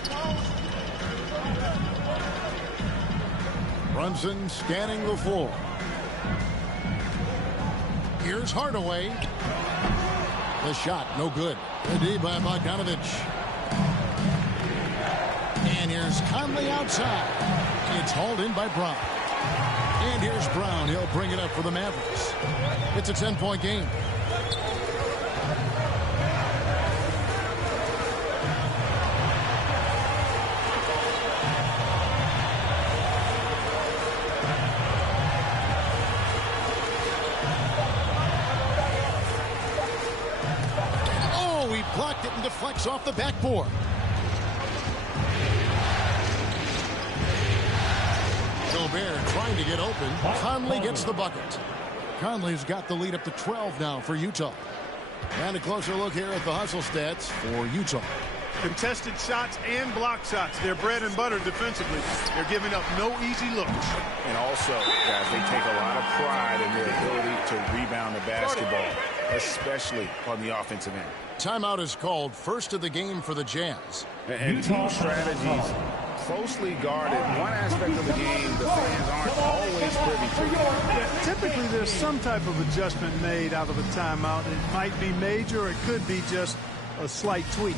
Brunson scanning the floor. Here's Hardaway. The shot, no good. The D by Bogdanovich. And here's Conley outside. It's hauled in by Brown. And here's Brown. He'll bring it up for the Mavericks. It's a 10-point game. Blocked it and deflects off the backboard. Gobert trying to get open. Conley gets the bucket. Conley's got the lead up to 12 now for Utah. And a closer look here at the hustle stats for Utah. Contested shots and block shots. They're bread and butter defensively. They're giving up no easy looks. And also, guys, they take a lot of pride in their ability to rebound the basketball, especially on the offensive end. Timeout is called, first of the game for the Jazz. And team strategies closely guarded. One aspect of the game the fans aren't always privy to. Typically, there's some type of adjustment made out of a timeout. It might be major, or it could be just a slight tweak.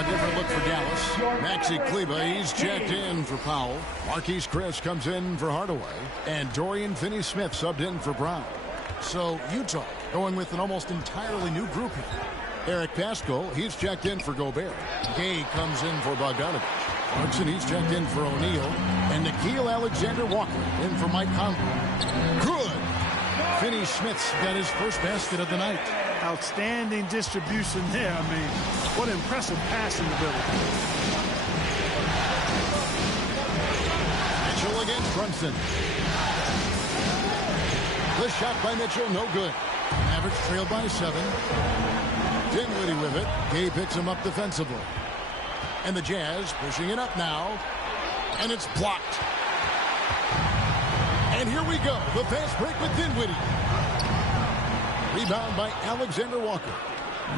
A different look for Dallas. Maxi Kleba, he's checked in for Powell. Marquise Chris comes in for Hardaway. And Dorian Finney-Smith subbed in for Brown. So Utah going with an almost entirely new group here. Eric Pascal, he's checked in for Gobert. Gay comes in for Bogdanovich. Clarkson, he's checked in for O'Neal. And Nickeil Alexander-Walker in for Mike Conley. Good. Finney-Smith's got his first basket of the night. Outstanding distribution there. I mean, what impressive passing ability. Mitchell against Brunson. The shot by Mitchell, no good. Mavericks trailed by 7. Dinwiddie with it. Gay picks him up defensively. And the Jazz pushing it up now. And it's blocked. And here we go. The fast break with Dinwiddie. Rebound by Alexander Walker.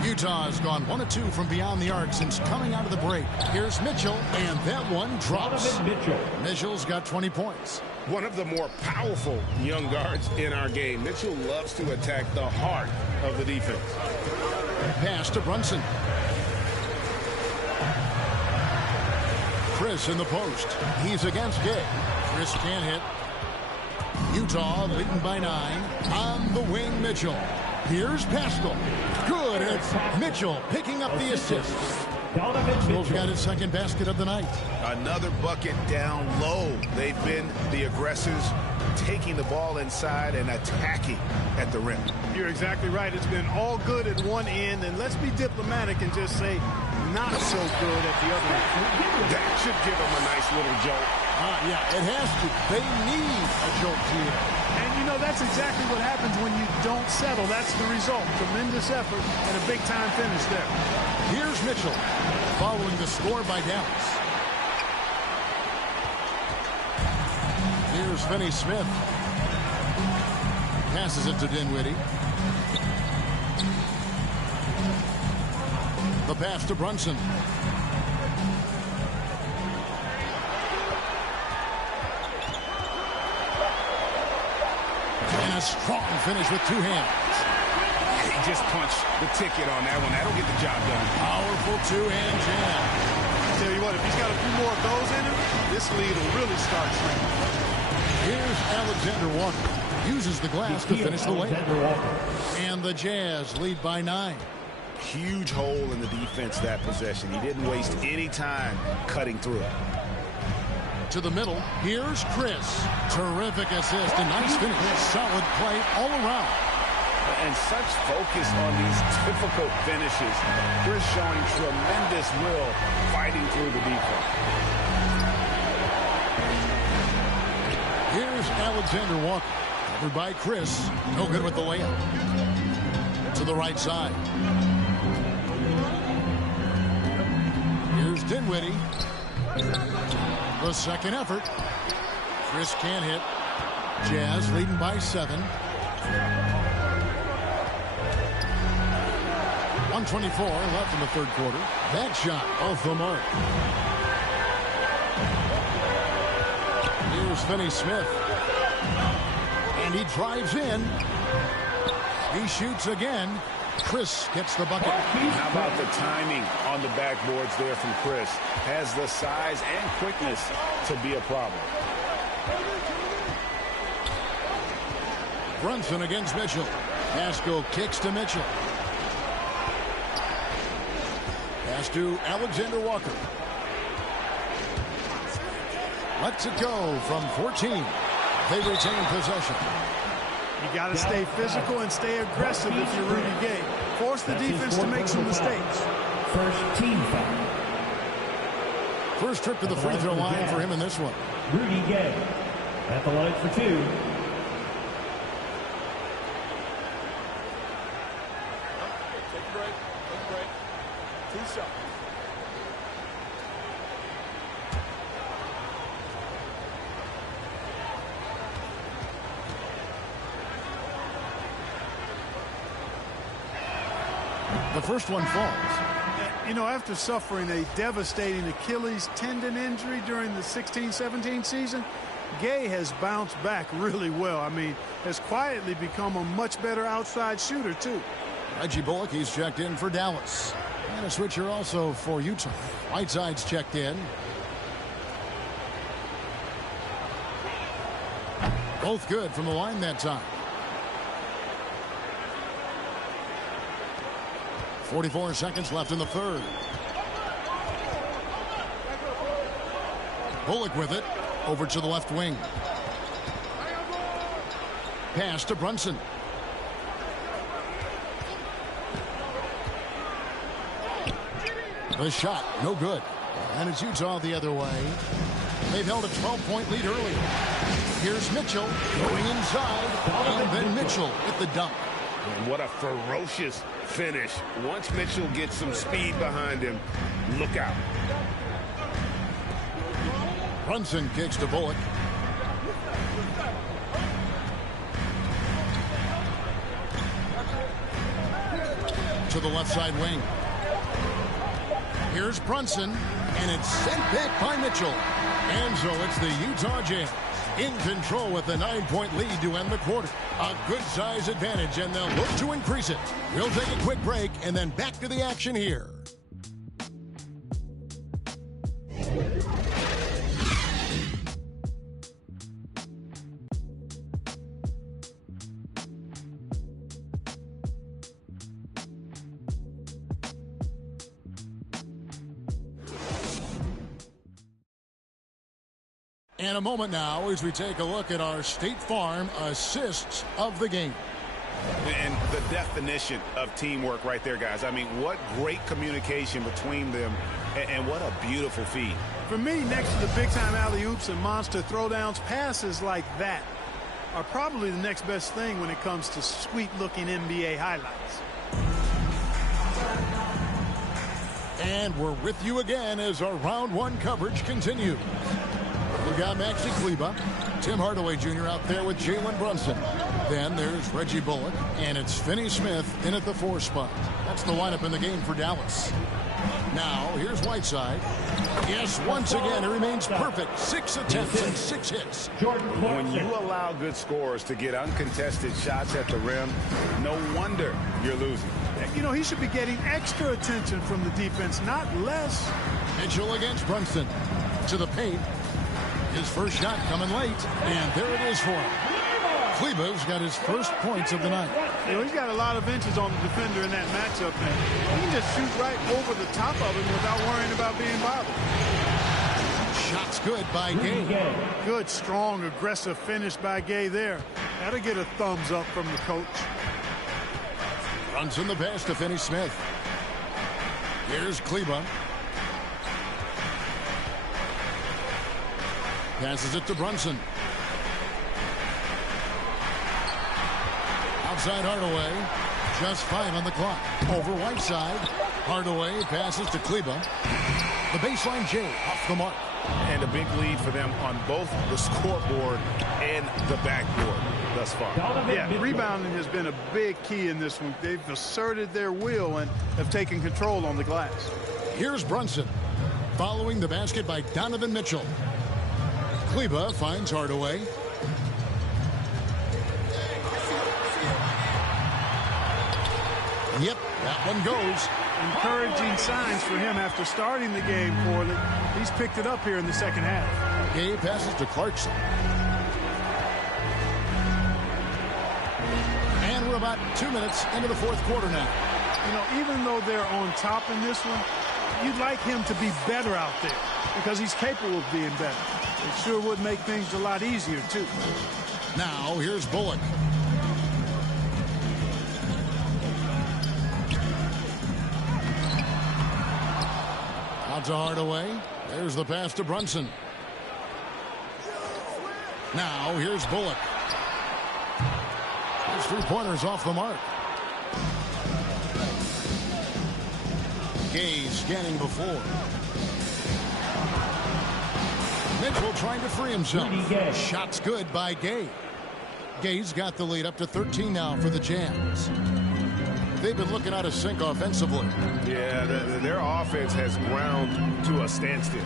Utah has gone 1 of 2 from beyond the arc since coming out of the break. Here's Mitchell, and that one drops. Mitchell's got 20 points. One of the more powerful young guards in our game. Mitchell loves to attack the heart of the defense. Pass to Brunson. Chris in the post. He's against Gay. Chris can't hit. Utah leading by 9. On the wing, Mitchell. Here's Pascal. Good. It's Mitchell picking up the assist. Pascal's got his second basket of the night. Another bucket down low. They've been the aggressors, taking the ball inside and attacking at the rim. You're exactly right. It's been all good at one end, and let's be diplomatic and just say not so good at the other end. That should give them a nice little jolt. Yeah, it has to. They need a jolt here. And, you know, that's exactly what happens when you don't settle. That's the result. Tremendous effort and a big-time finish there. Here's Mitchell following the score by Dallas. Here's Finney-Smith. Passes it to Dinwiddie. The pass to Brunson. And a strong finish with 2 hands. He just punched the ticket on that one. That'll get the job done. Powerful 2-hand jam. I tell you what, if he's got a few more of those in him, this lead will really start shrinking. Here's Alexander Walker. Uses the glass to finish the layup. And the Jazz lead by 9. Huge hole in the defense that possession. He didn't waste any time cutting through. To the middle, here's Chris. Terrific assist, a nice finish. Solid play all around. And such focus on these difficult finishes. Chris showing tremendous will fighting through the defense. Here's Alexander Walker. Covered by Chris. No good with the layup. To the right side. Here's Dinwiddie. The second effort. Chris can't hit. Jazz leading by 7. 1:24 left in the third quarter. That shot off the mark. Here's Finney-Smith. And he drives in. He shoots again. Chris gets the bucket. How about the timing on the backboards there from Chris? Has the size and quickness to be a problem. Brunson against Mitchell. Pascal kicks to Mitchell. Pass to Alexander Walker. Lets it go from 14. They retain possession. You got to stay physical and stay aggressive if you're Rudy Gay. Force the defense to make some mistakes. First team foul. First trip to the free throw line for him in this one. Rudy Gay at the line for 2. Take a break. 2 shots. The first one falls. You know, after suffering a devastating Achilles tendon injury during the 16-17 season, Gay has bounced back really well. I mean, has quietly become a much better outside shooter, too. Reggie Bullock, he's checked in for Dallas. And a switcher also for Utah. Whiteside's checked in. Both good from the line that time. 44 seconds left in the third. Bullock with it. Over to the left wing. Pass to Brunson. The shot, no good. And it's Utah the other way. They've held a 12-point lead earlier. Here's Mitchell going inside. And then Mitchell with the dunk. And what a ferocious finish. Once Mitchell gets some speed behind him, look out. Brunson kicks to Bullock. To the left side wing. Here's Brunson, and it's sent back by Mitchell. And so it's the Utah Jazz in control with a 9-point lead to end the quarter. A good size advantage, and they'll look to increase it. We'll take a quick break and then back to the action here. And a moment now as we take a look at our State Farm assists of the game. And the definition of teamwork right there, guys. I mean, what great communication between them, and what a beautiful feed. For me, next to the big-time alley-oops and monster throwdowns, passes like that are probably the next best thing when it comes to sweet-looking NBA highlights. And we're with you again as our round one coverage continues. We've got Maxi Kleba, Tim Hardaway Jr. out there with Jalen Brunson. Then there's Reggie Bullock, and it's Finney Smith in at the 4 spot. That's the lineup in the game for Dallas. Now, here's Whiteside. Yes, once again, it remains perfect. 6 attempts and 6 hits. When you allow good scorers to get uncontested shots at the rim, no wonder you're losing. You know, he should be getting extra attention from the defense, not less. Mitchell against Brunson. To the paint. His first shot coming late, and there it is for him. Kleba's got his first points of the night. You know, he's got a lot of inches on the defender in that matchup, and he can just shoot right over the top of him without worrying about being bothered. Shots good by Gay. Good, strong, aggressive finish by Gay there. That'll get a thumbs up from the coach. Runs in the pass to Finney Smith. Here's Kleba. Passes it to Brunson. Outside Hardaway. Just 5 on the clock. Over Whiteside. Hardaway passes to Kleba. The baseline J off the mark. And a big lead for them on both the scoreboard and the backboard thus far. Yeah, rebounding has been a big key in this one. They've asserted their will and have taken control on the glass. Here's Brunson. Following the basket by Donovan Mitchell. Kleba finds Hardaway. Yep, that one goes. Encouraging signs for him after starting the game poorly. He's picked it up here in the second half. Gay passes to Clarkson. And we're about 2 minutes into the fourth quarter now. You know, even though they're on top in this one, you'd like him to be better out there because he's capable of being better. It sure would make things a lot easier, too. Now, here's Bullock. Out to Hardaway. There's the pass to Brunson. Now, here's Bullock. His 3-pointers off the mark. Gay scanning before. Mitchell trying to free himself. Shots good by Gay. Gay's got the lead up to 13 now for the Jazz. They've been looking out of sync offensively. Yeah, their offense has ground to a standstill.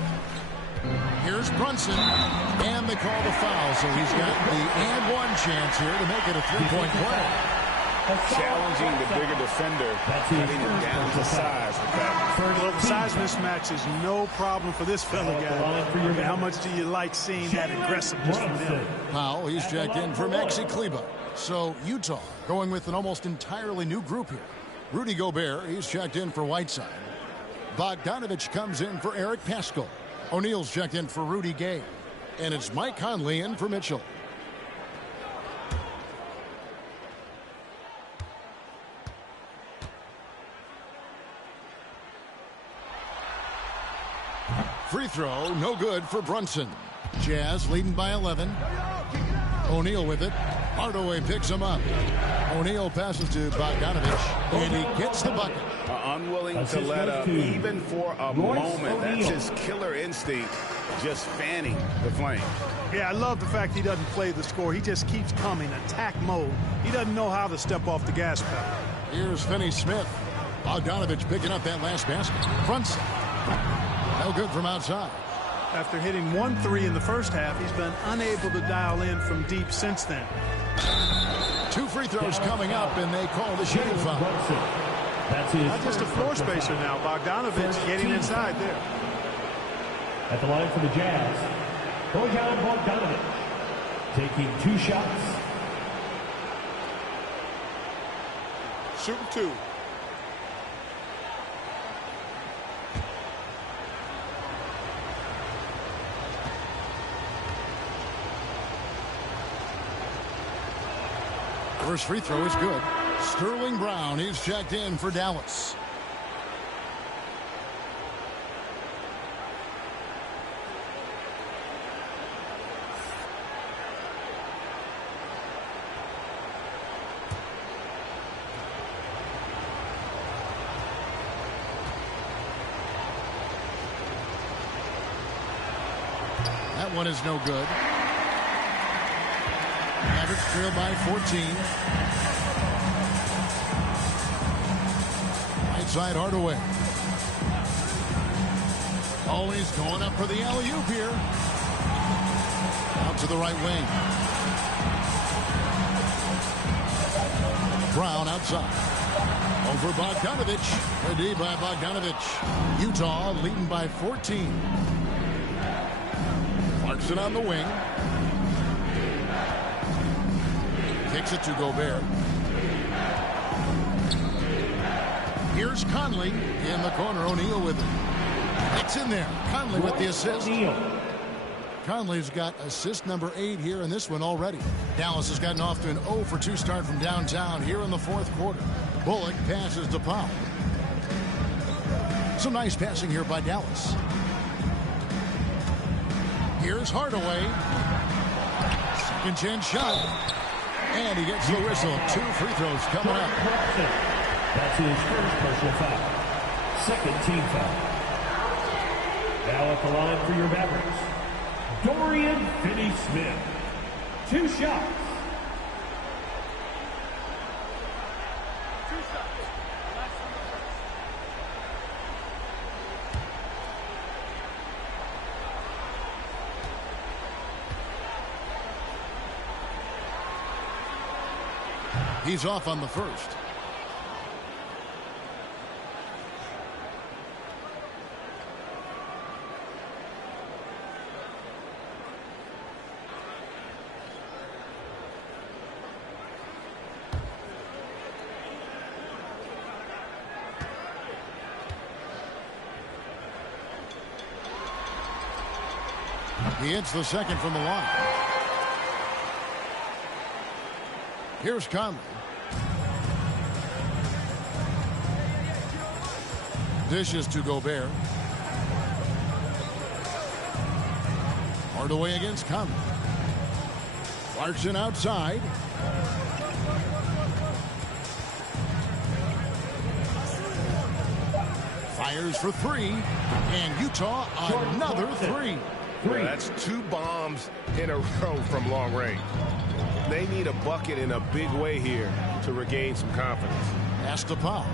Here's Brunson, and they call the foul, so he's got the and one chance here to make it a 3-point play. challenging the bigger defender, cutting it down to size with that. Well, the size mismatch is no problem for this fella guy. I mean, how much do you like seeing that aggressiveness from him? Powell, he's checked in for Maxi Kleber. So Utah going with an almost entirely new group here. Rudy Gobert, he's checked in for Whiteside. Bogdanovich comes in for Eric Paschall. O'Neal's checked in for Rudy Gay. And it's Mike Conley in for Mitchell. Free throw, no good for Brunson. Jazz leading by 11. O'Neal with it. Hardaway picks him up. O'Neal passes to Bogdanovich, and he gets the bucket. Unwilling to let up even for a moment. That's his killer instinct, just fanning the flame. Yeah, I love the fact he doesn't play the score. He just keeps coming, attack mode. He doesn't know how to step off the gas pedal. Here's Finney-Smith. Bogdanovich picking up that last basket. Front side. No good from outside. After hitting 1-3 in the first half, he's been unable to dial in from deep since then. 2 free throws coming up, and they call the shooting foul. Not just a floor spacer now. Bogdanovich getting inside there. At the line for the Jazz, Bojan Bogdanovic taking 2 shots. Shooting 2. First free throw is good. Sterling Brown is checked in for Dallas. That one is no good. Mavericks trail by 14. Right side Hardaway. Always going up for the alley-oop here. Out to the right wing. Brown outside. Over Bogdanovich. A D by Bogdanovich. Utah leading by 14. Clarkson on the wing. Kicks it to Gobert. Here's Conley in the corner. O'Neal with it. It's in there. Conley with the assist. Conley's got assist number 8 here in this one already. Dallas has gotten off to an 0 for 2 start from downtown here in the 4th quarter. Bullock passes to Powell. Some nice passing here by Dallas. Here's Hardaway. Second chance shot. And he gets the whistle. 2 free throws coming up. That's his first personal foul. Second team foul. Now at the line for your Mavericks, Dorian Finney-Smith. 2 shots. He's off on the first. He hits the second from the line. Here's Conley. Dishes to Gobert. Hardaway against Conley. Clarkson outside. Fires for 3. And Utah another 3. Yeah, that's 2 bombs in a row from long range. They need a bucket in a big way here to regain some confidence. Pass to Powell.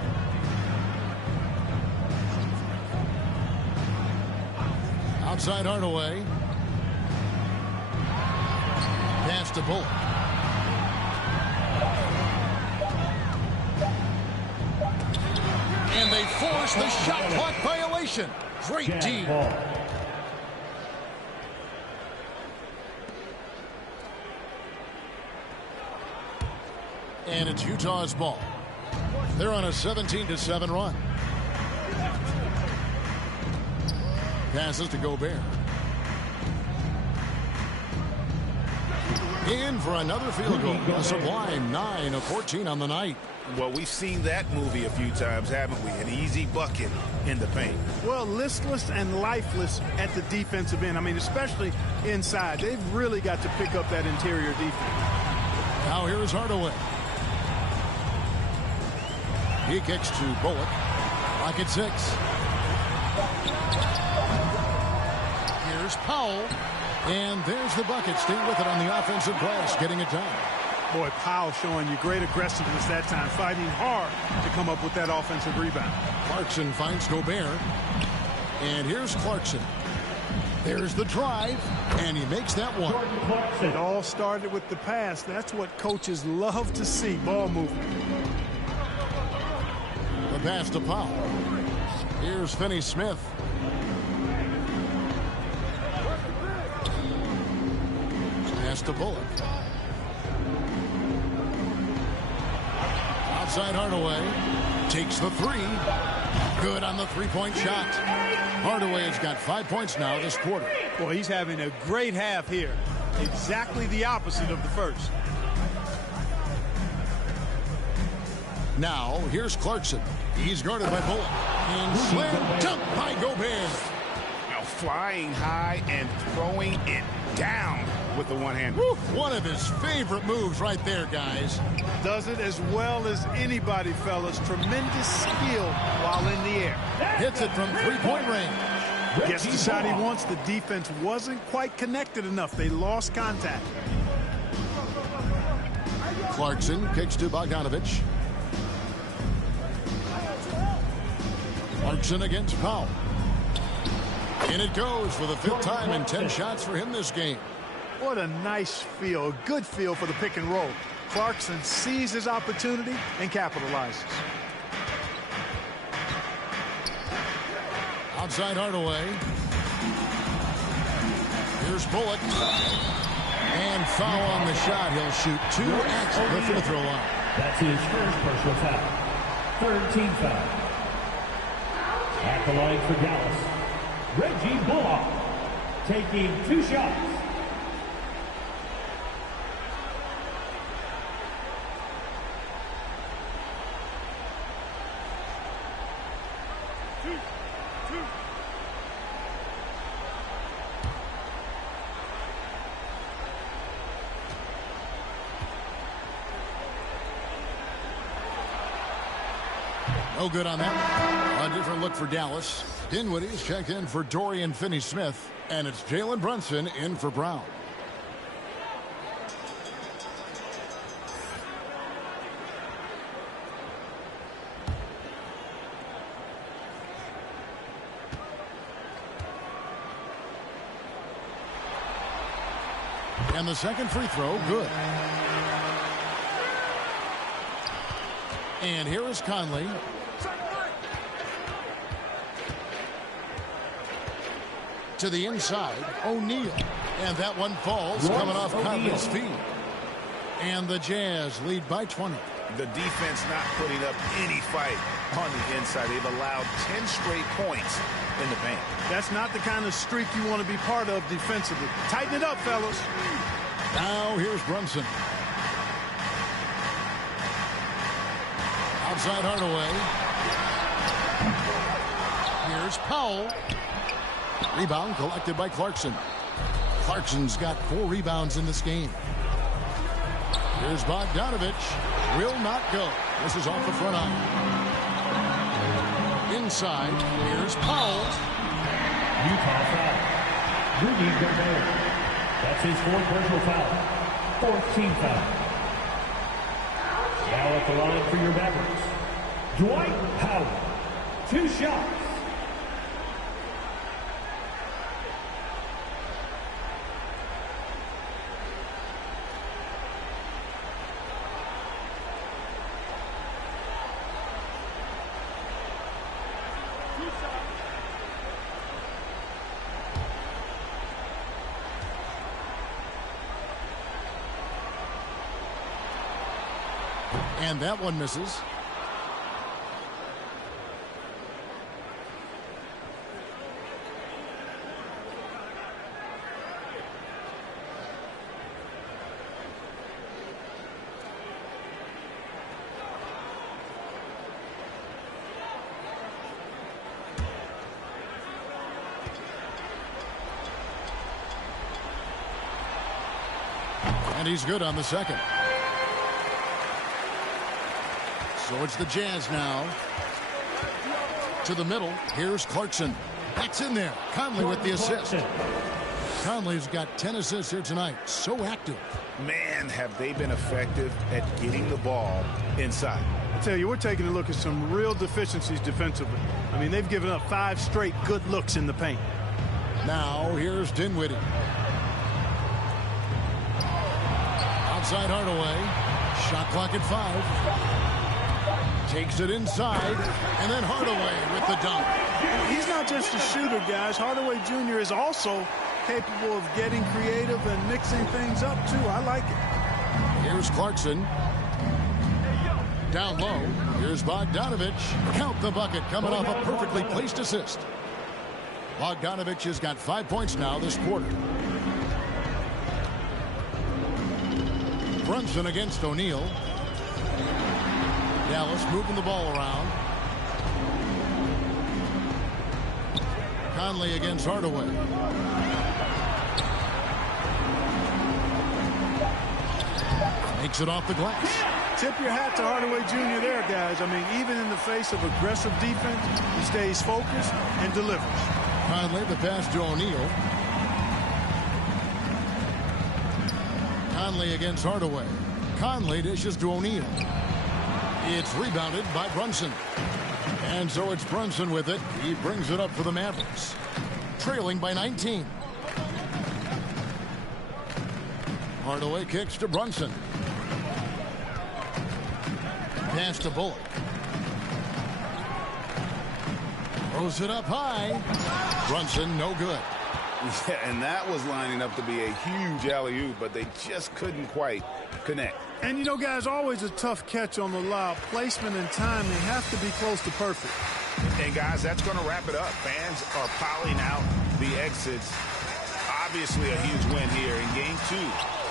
Outside Hardaway. Pass to Bullock. And they force the shot clock violation. Great D. And it's Utah's ball. They're on a 17-7 run. Passes to Gobert. In for another field goal. A sublime 9 of 14 on the night. Well, we've seen that movie a few times, haven't we? An easy bucket in the paint. Well, listless and lifeless at the defensive end. I mean, especially inside. They've really got to pick up that interior defense. Now here is Hardaway. He kicks to Bullock. Clock at 6. Here's Powell. And there's the bucket. Staying with it on the offensive glass, getting it done. Boy, Powell showing you great aggressiveness that time, fighting hard to come up with that offensive rebound. Clarkson finds Gobert. And here's Clarkson. There's the drive, and he makes that one. It all started with the pass. That's what coaches love to see, ball movement. The pass to Powell. Here's Finney-Smith. Pass to Bullock. Outside Hardaway. Takes the three. Good on the three-point shot. Hardaway has got 5 points now this quarter. Boy, he's having a great half here. Exactly the opposite of the first. Now, here's Clarkson. He's guarded by Bullock. And slam dunk by Gobert. Now flying high and throwing it down with the one hand. One of his favorite moves right there, guys. Does it as well as anybody, fellas. Tremendous skill while in the air. Hits it from three-point range. Gets the shot he wants. The defense wasn't quite connected enough. They lost contact. Clarkson kicks to Bogdanovich. Clarkson against Powell. And it goes for the 5th time and 10 shots for him this game. What a nice feel, a good feel for the pick and roll. Clarkson sees his opportunity and capitalizes. Outside Hardaway. Here's Bullock. And foul on the shot. He'll shoot 2 at the free throw line. That's his first personal foul. Third team foul. At the line for Dallas, Reggie Bullock taking 2 shots. No good on that. A different look for Dallas. Dinwiddie's checked in for Dorian Finney-Smith. And it's Jalen Brunson in for Brown. And the second free throw, good. And here is Conley. To the inside, O'Neal. And that one falls, coming off Conley's feet. And the Jazz lead by 20. The defense not putting up any fight on the inside. They've allowed 10 straight points in the paint. That's not the kind of streak you want to be part of defensively. Tighten it up, fellas. Now here's Brunson. Outside Hardaway. Here's Powell. Rebound collected by Clarkson. Clarkson's got 4 rebounds in this game. Here's Bogdanovich. Will not go. This is off the front iron. Inside. Here's Powell. Utah foul. Rudy Gobert. That's his 4th personal foul. 4th team foul. Now at the line for your Mavericks, Dwight Howard. 2 shots. And that one misses. And he's good on the second. So it's the Jazz now. To the middle. Here's Clarkson. That's in there. Conley with the assist. Conley's got 10 assists here tonight. So active. Man, have they been effective at getting the ball inside. I tell you, we're taking a look at some real deficiencies defensively. I mean, they've given up 5 straight good looks in the paint. Now here's Dinwiddie. Outside Hardaway. Shot clock at 5. Takes it inside. And then Hardaway with the dunk. He's not just a shooter, guys. Hardaway Jr. is also capable of getting creative and mixing things up, too. I like it. Here's Clarkson. Down low. Here's Bogdanovich. Count the bucket coming off a perfectly placed assist. Bogdanovich has got 5 points now this quarter. Brunson against O'Neal. Dallas moving the ball around. Conley against Hardaway. Makes it off the glass. Tip your hat to Hardaway Jr. there, guys. I mean, even in the face of aggressive defense, he stays focused and delivers. Conley, the pass to O'Neal. Conley against Hardaway. Conley dishes to O'Neal. It's rebounded by Brunson. And so it's Brunson with it. He brings it up for the Mavericks. Trailing by 19. Hardaway kicks to Brunson. Pass to Bullock. Throws it up high. Brunson, no good. Yeah, and that was lining up to be a huge alley-oop, but they just couldn't quite connect. And, you know, guys, always a tough catch on the lob. Placement and timing have to be close to perfect. And, guys, that's going to wrap it up. Fans are piling out the exits. Obviously a huge win here in Game 2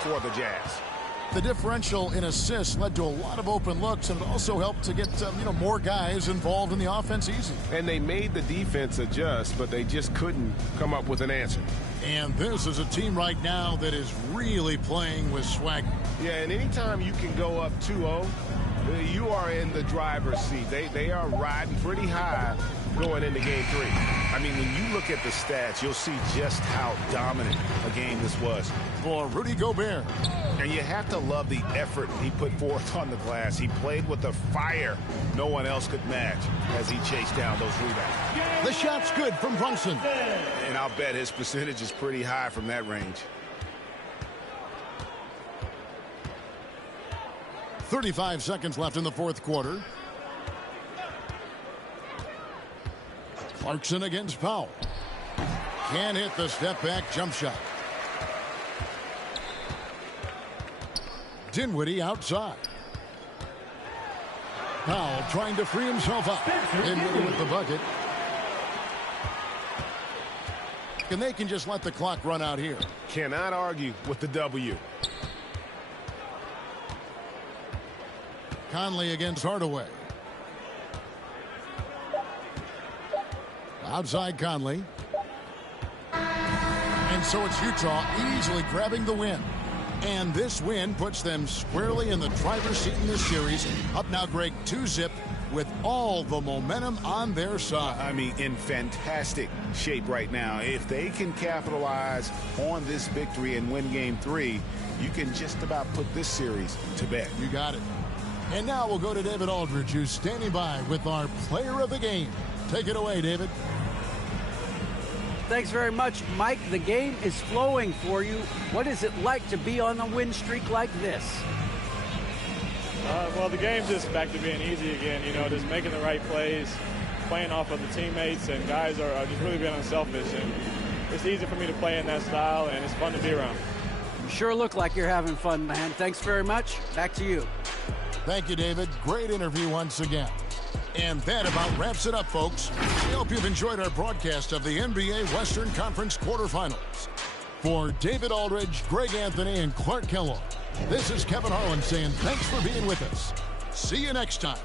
for the Jazz. The differential in assists led to a lot of open looks, and it also helped to get more guys involved in the offense easy. And they made the defense adjust, but they just couldn't come up with an answer. And this is a team right now that is really playing with swagger. Yeah, and anytime you can go up 2-0, you are in the driver's seat. They are riding pretty high going into Game 3. I mean, when you look at the stats, you'll see just how dominant a game this was. For Rudy Gobert. And you have to love the effort he put forth on the glass. He played with a fire no one else could match as he chased down those rebounds. The shot's good from Brunson. And I'll bet his percentage is pretty high from that range. 35 seconds left in the fourth quarter. Clarkson against Powell. Can't hit the step-back jump shot. Dinwiddie outside. Powell trying to free himself up. Dinwiddie with the bucket. And they can just let the clock run out here. Cannot argue with the W. Conley against Hardaway. Outside Conley. And so it's Utah easily grabbing the win. And this win puts them squarely in the driver's seat in this series. Up now, Greg, 2-0 with all the momentum on their side. I mean, in fantastic shape right now. If they can capitalize on this victory and win Game 3, you can just about put this series to bed. You got it. And now we'll go to David Aldridge, who's standing by with our player of the game. Take it away, David. Thanks very much, Mike. The game is flowing for you. What is it like to be on a win streak like this? Well, the game's just back to being easy again, just making the right plays, playing off of the teammates, and guys are just really being unselfish. And it's easy for me to play in that style, and it's fun to be around. You sure look like you're having fun, man. Thanks very much. Back to you. Thank you, David. Great interview once again. And that about wraps it up, folks. We hope you've enjoyed our broadcast of the NBA Western Conference quarterfinals. For David Aldridge, Greg Anthony, and Clark Kellogg, this is Kevin Harlan saying thanks for being with us. See you next time.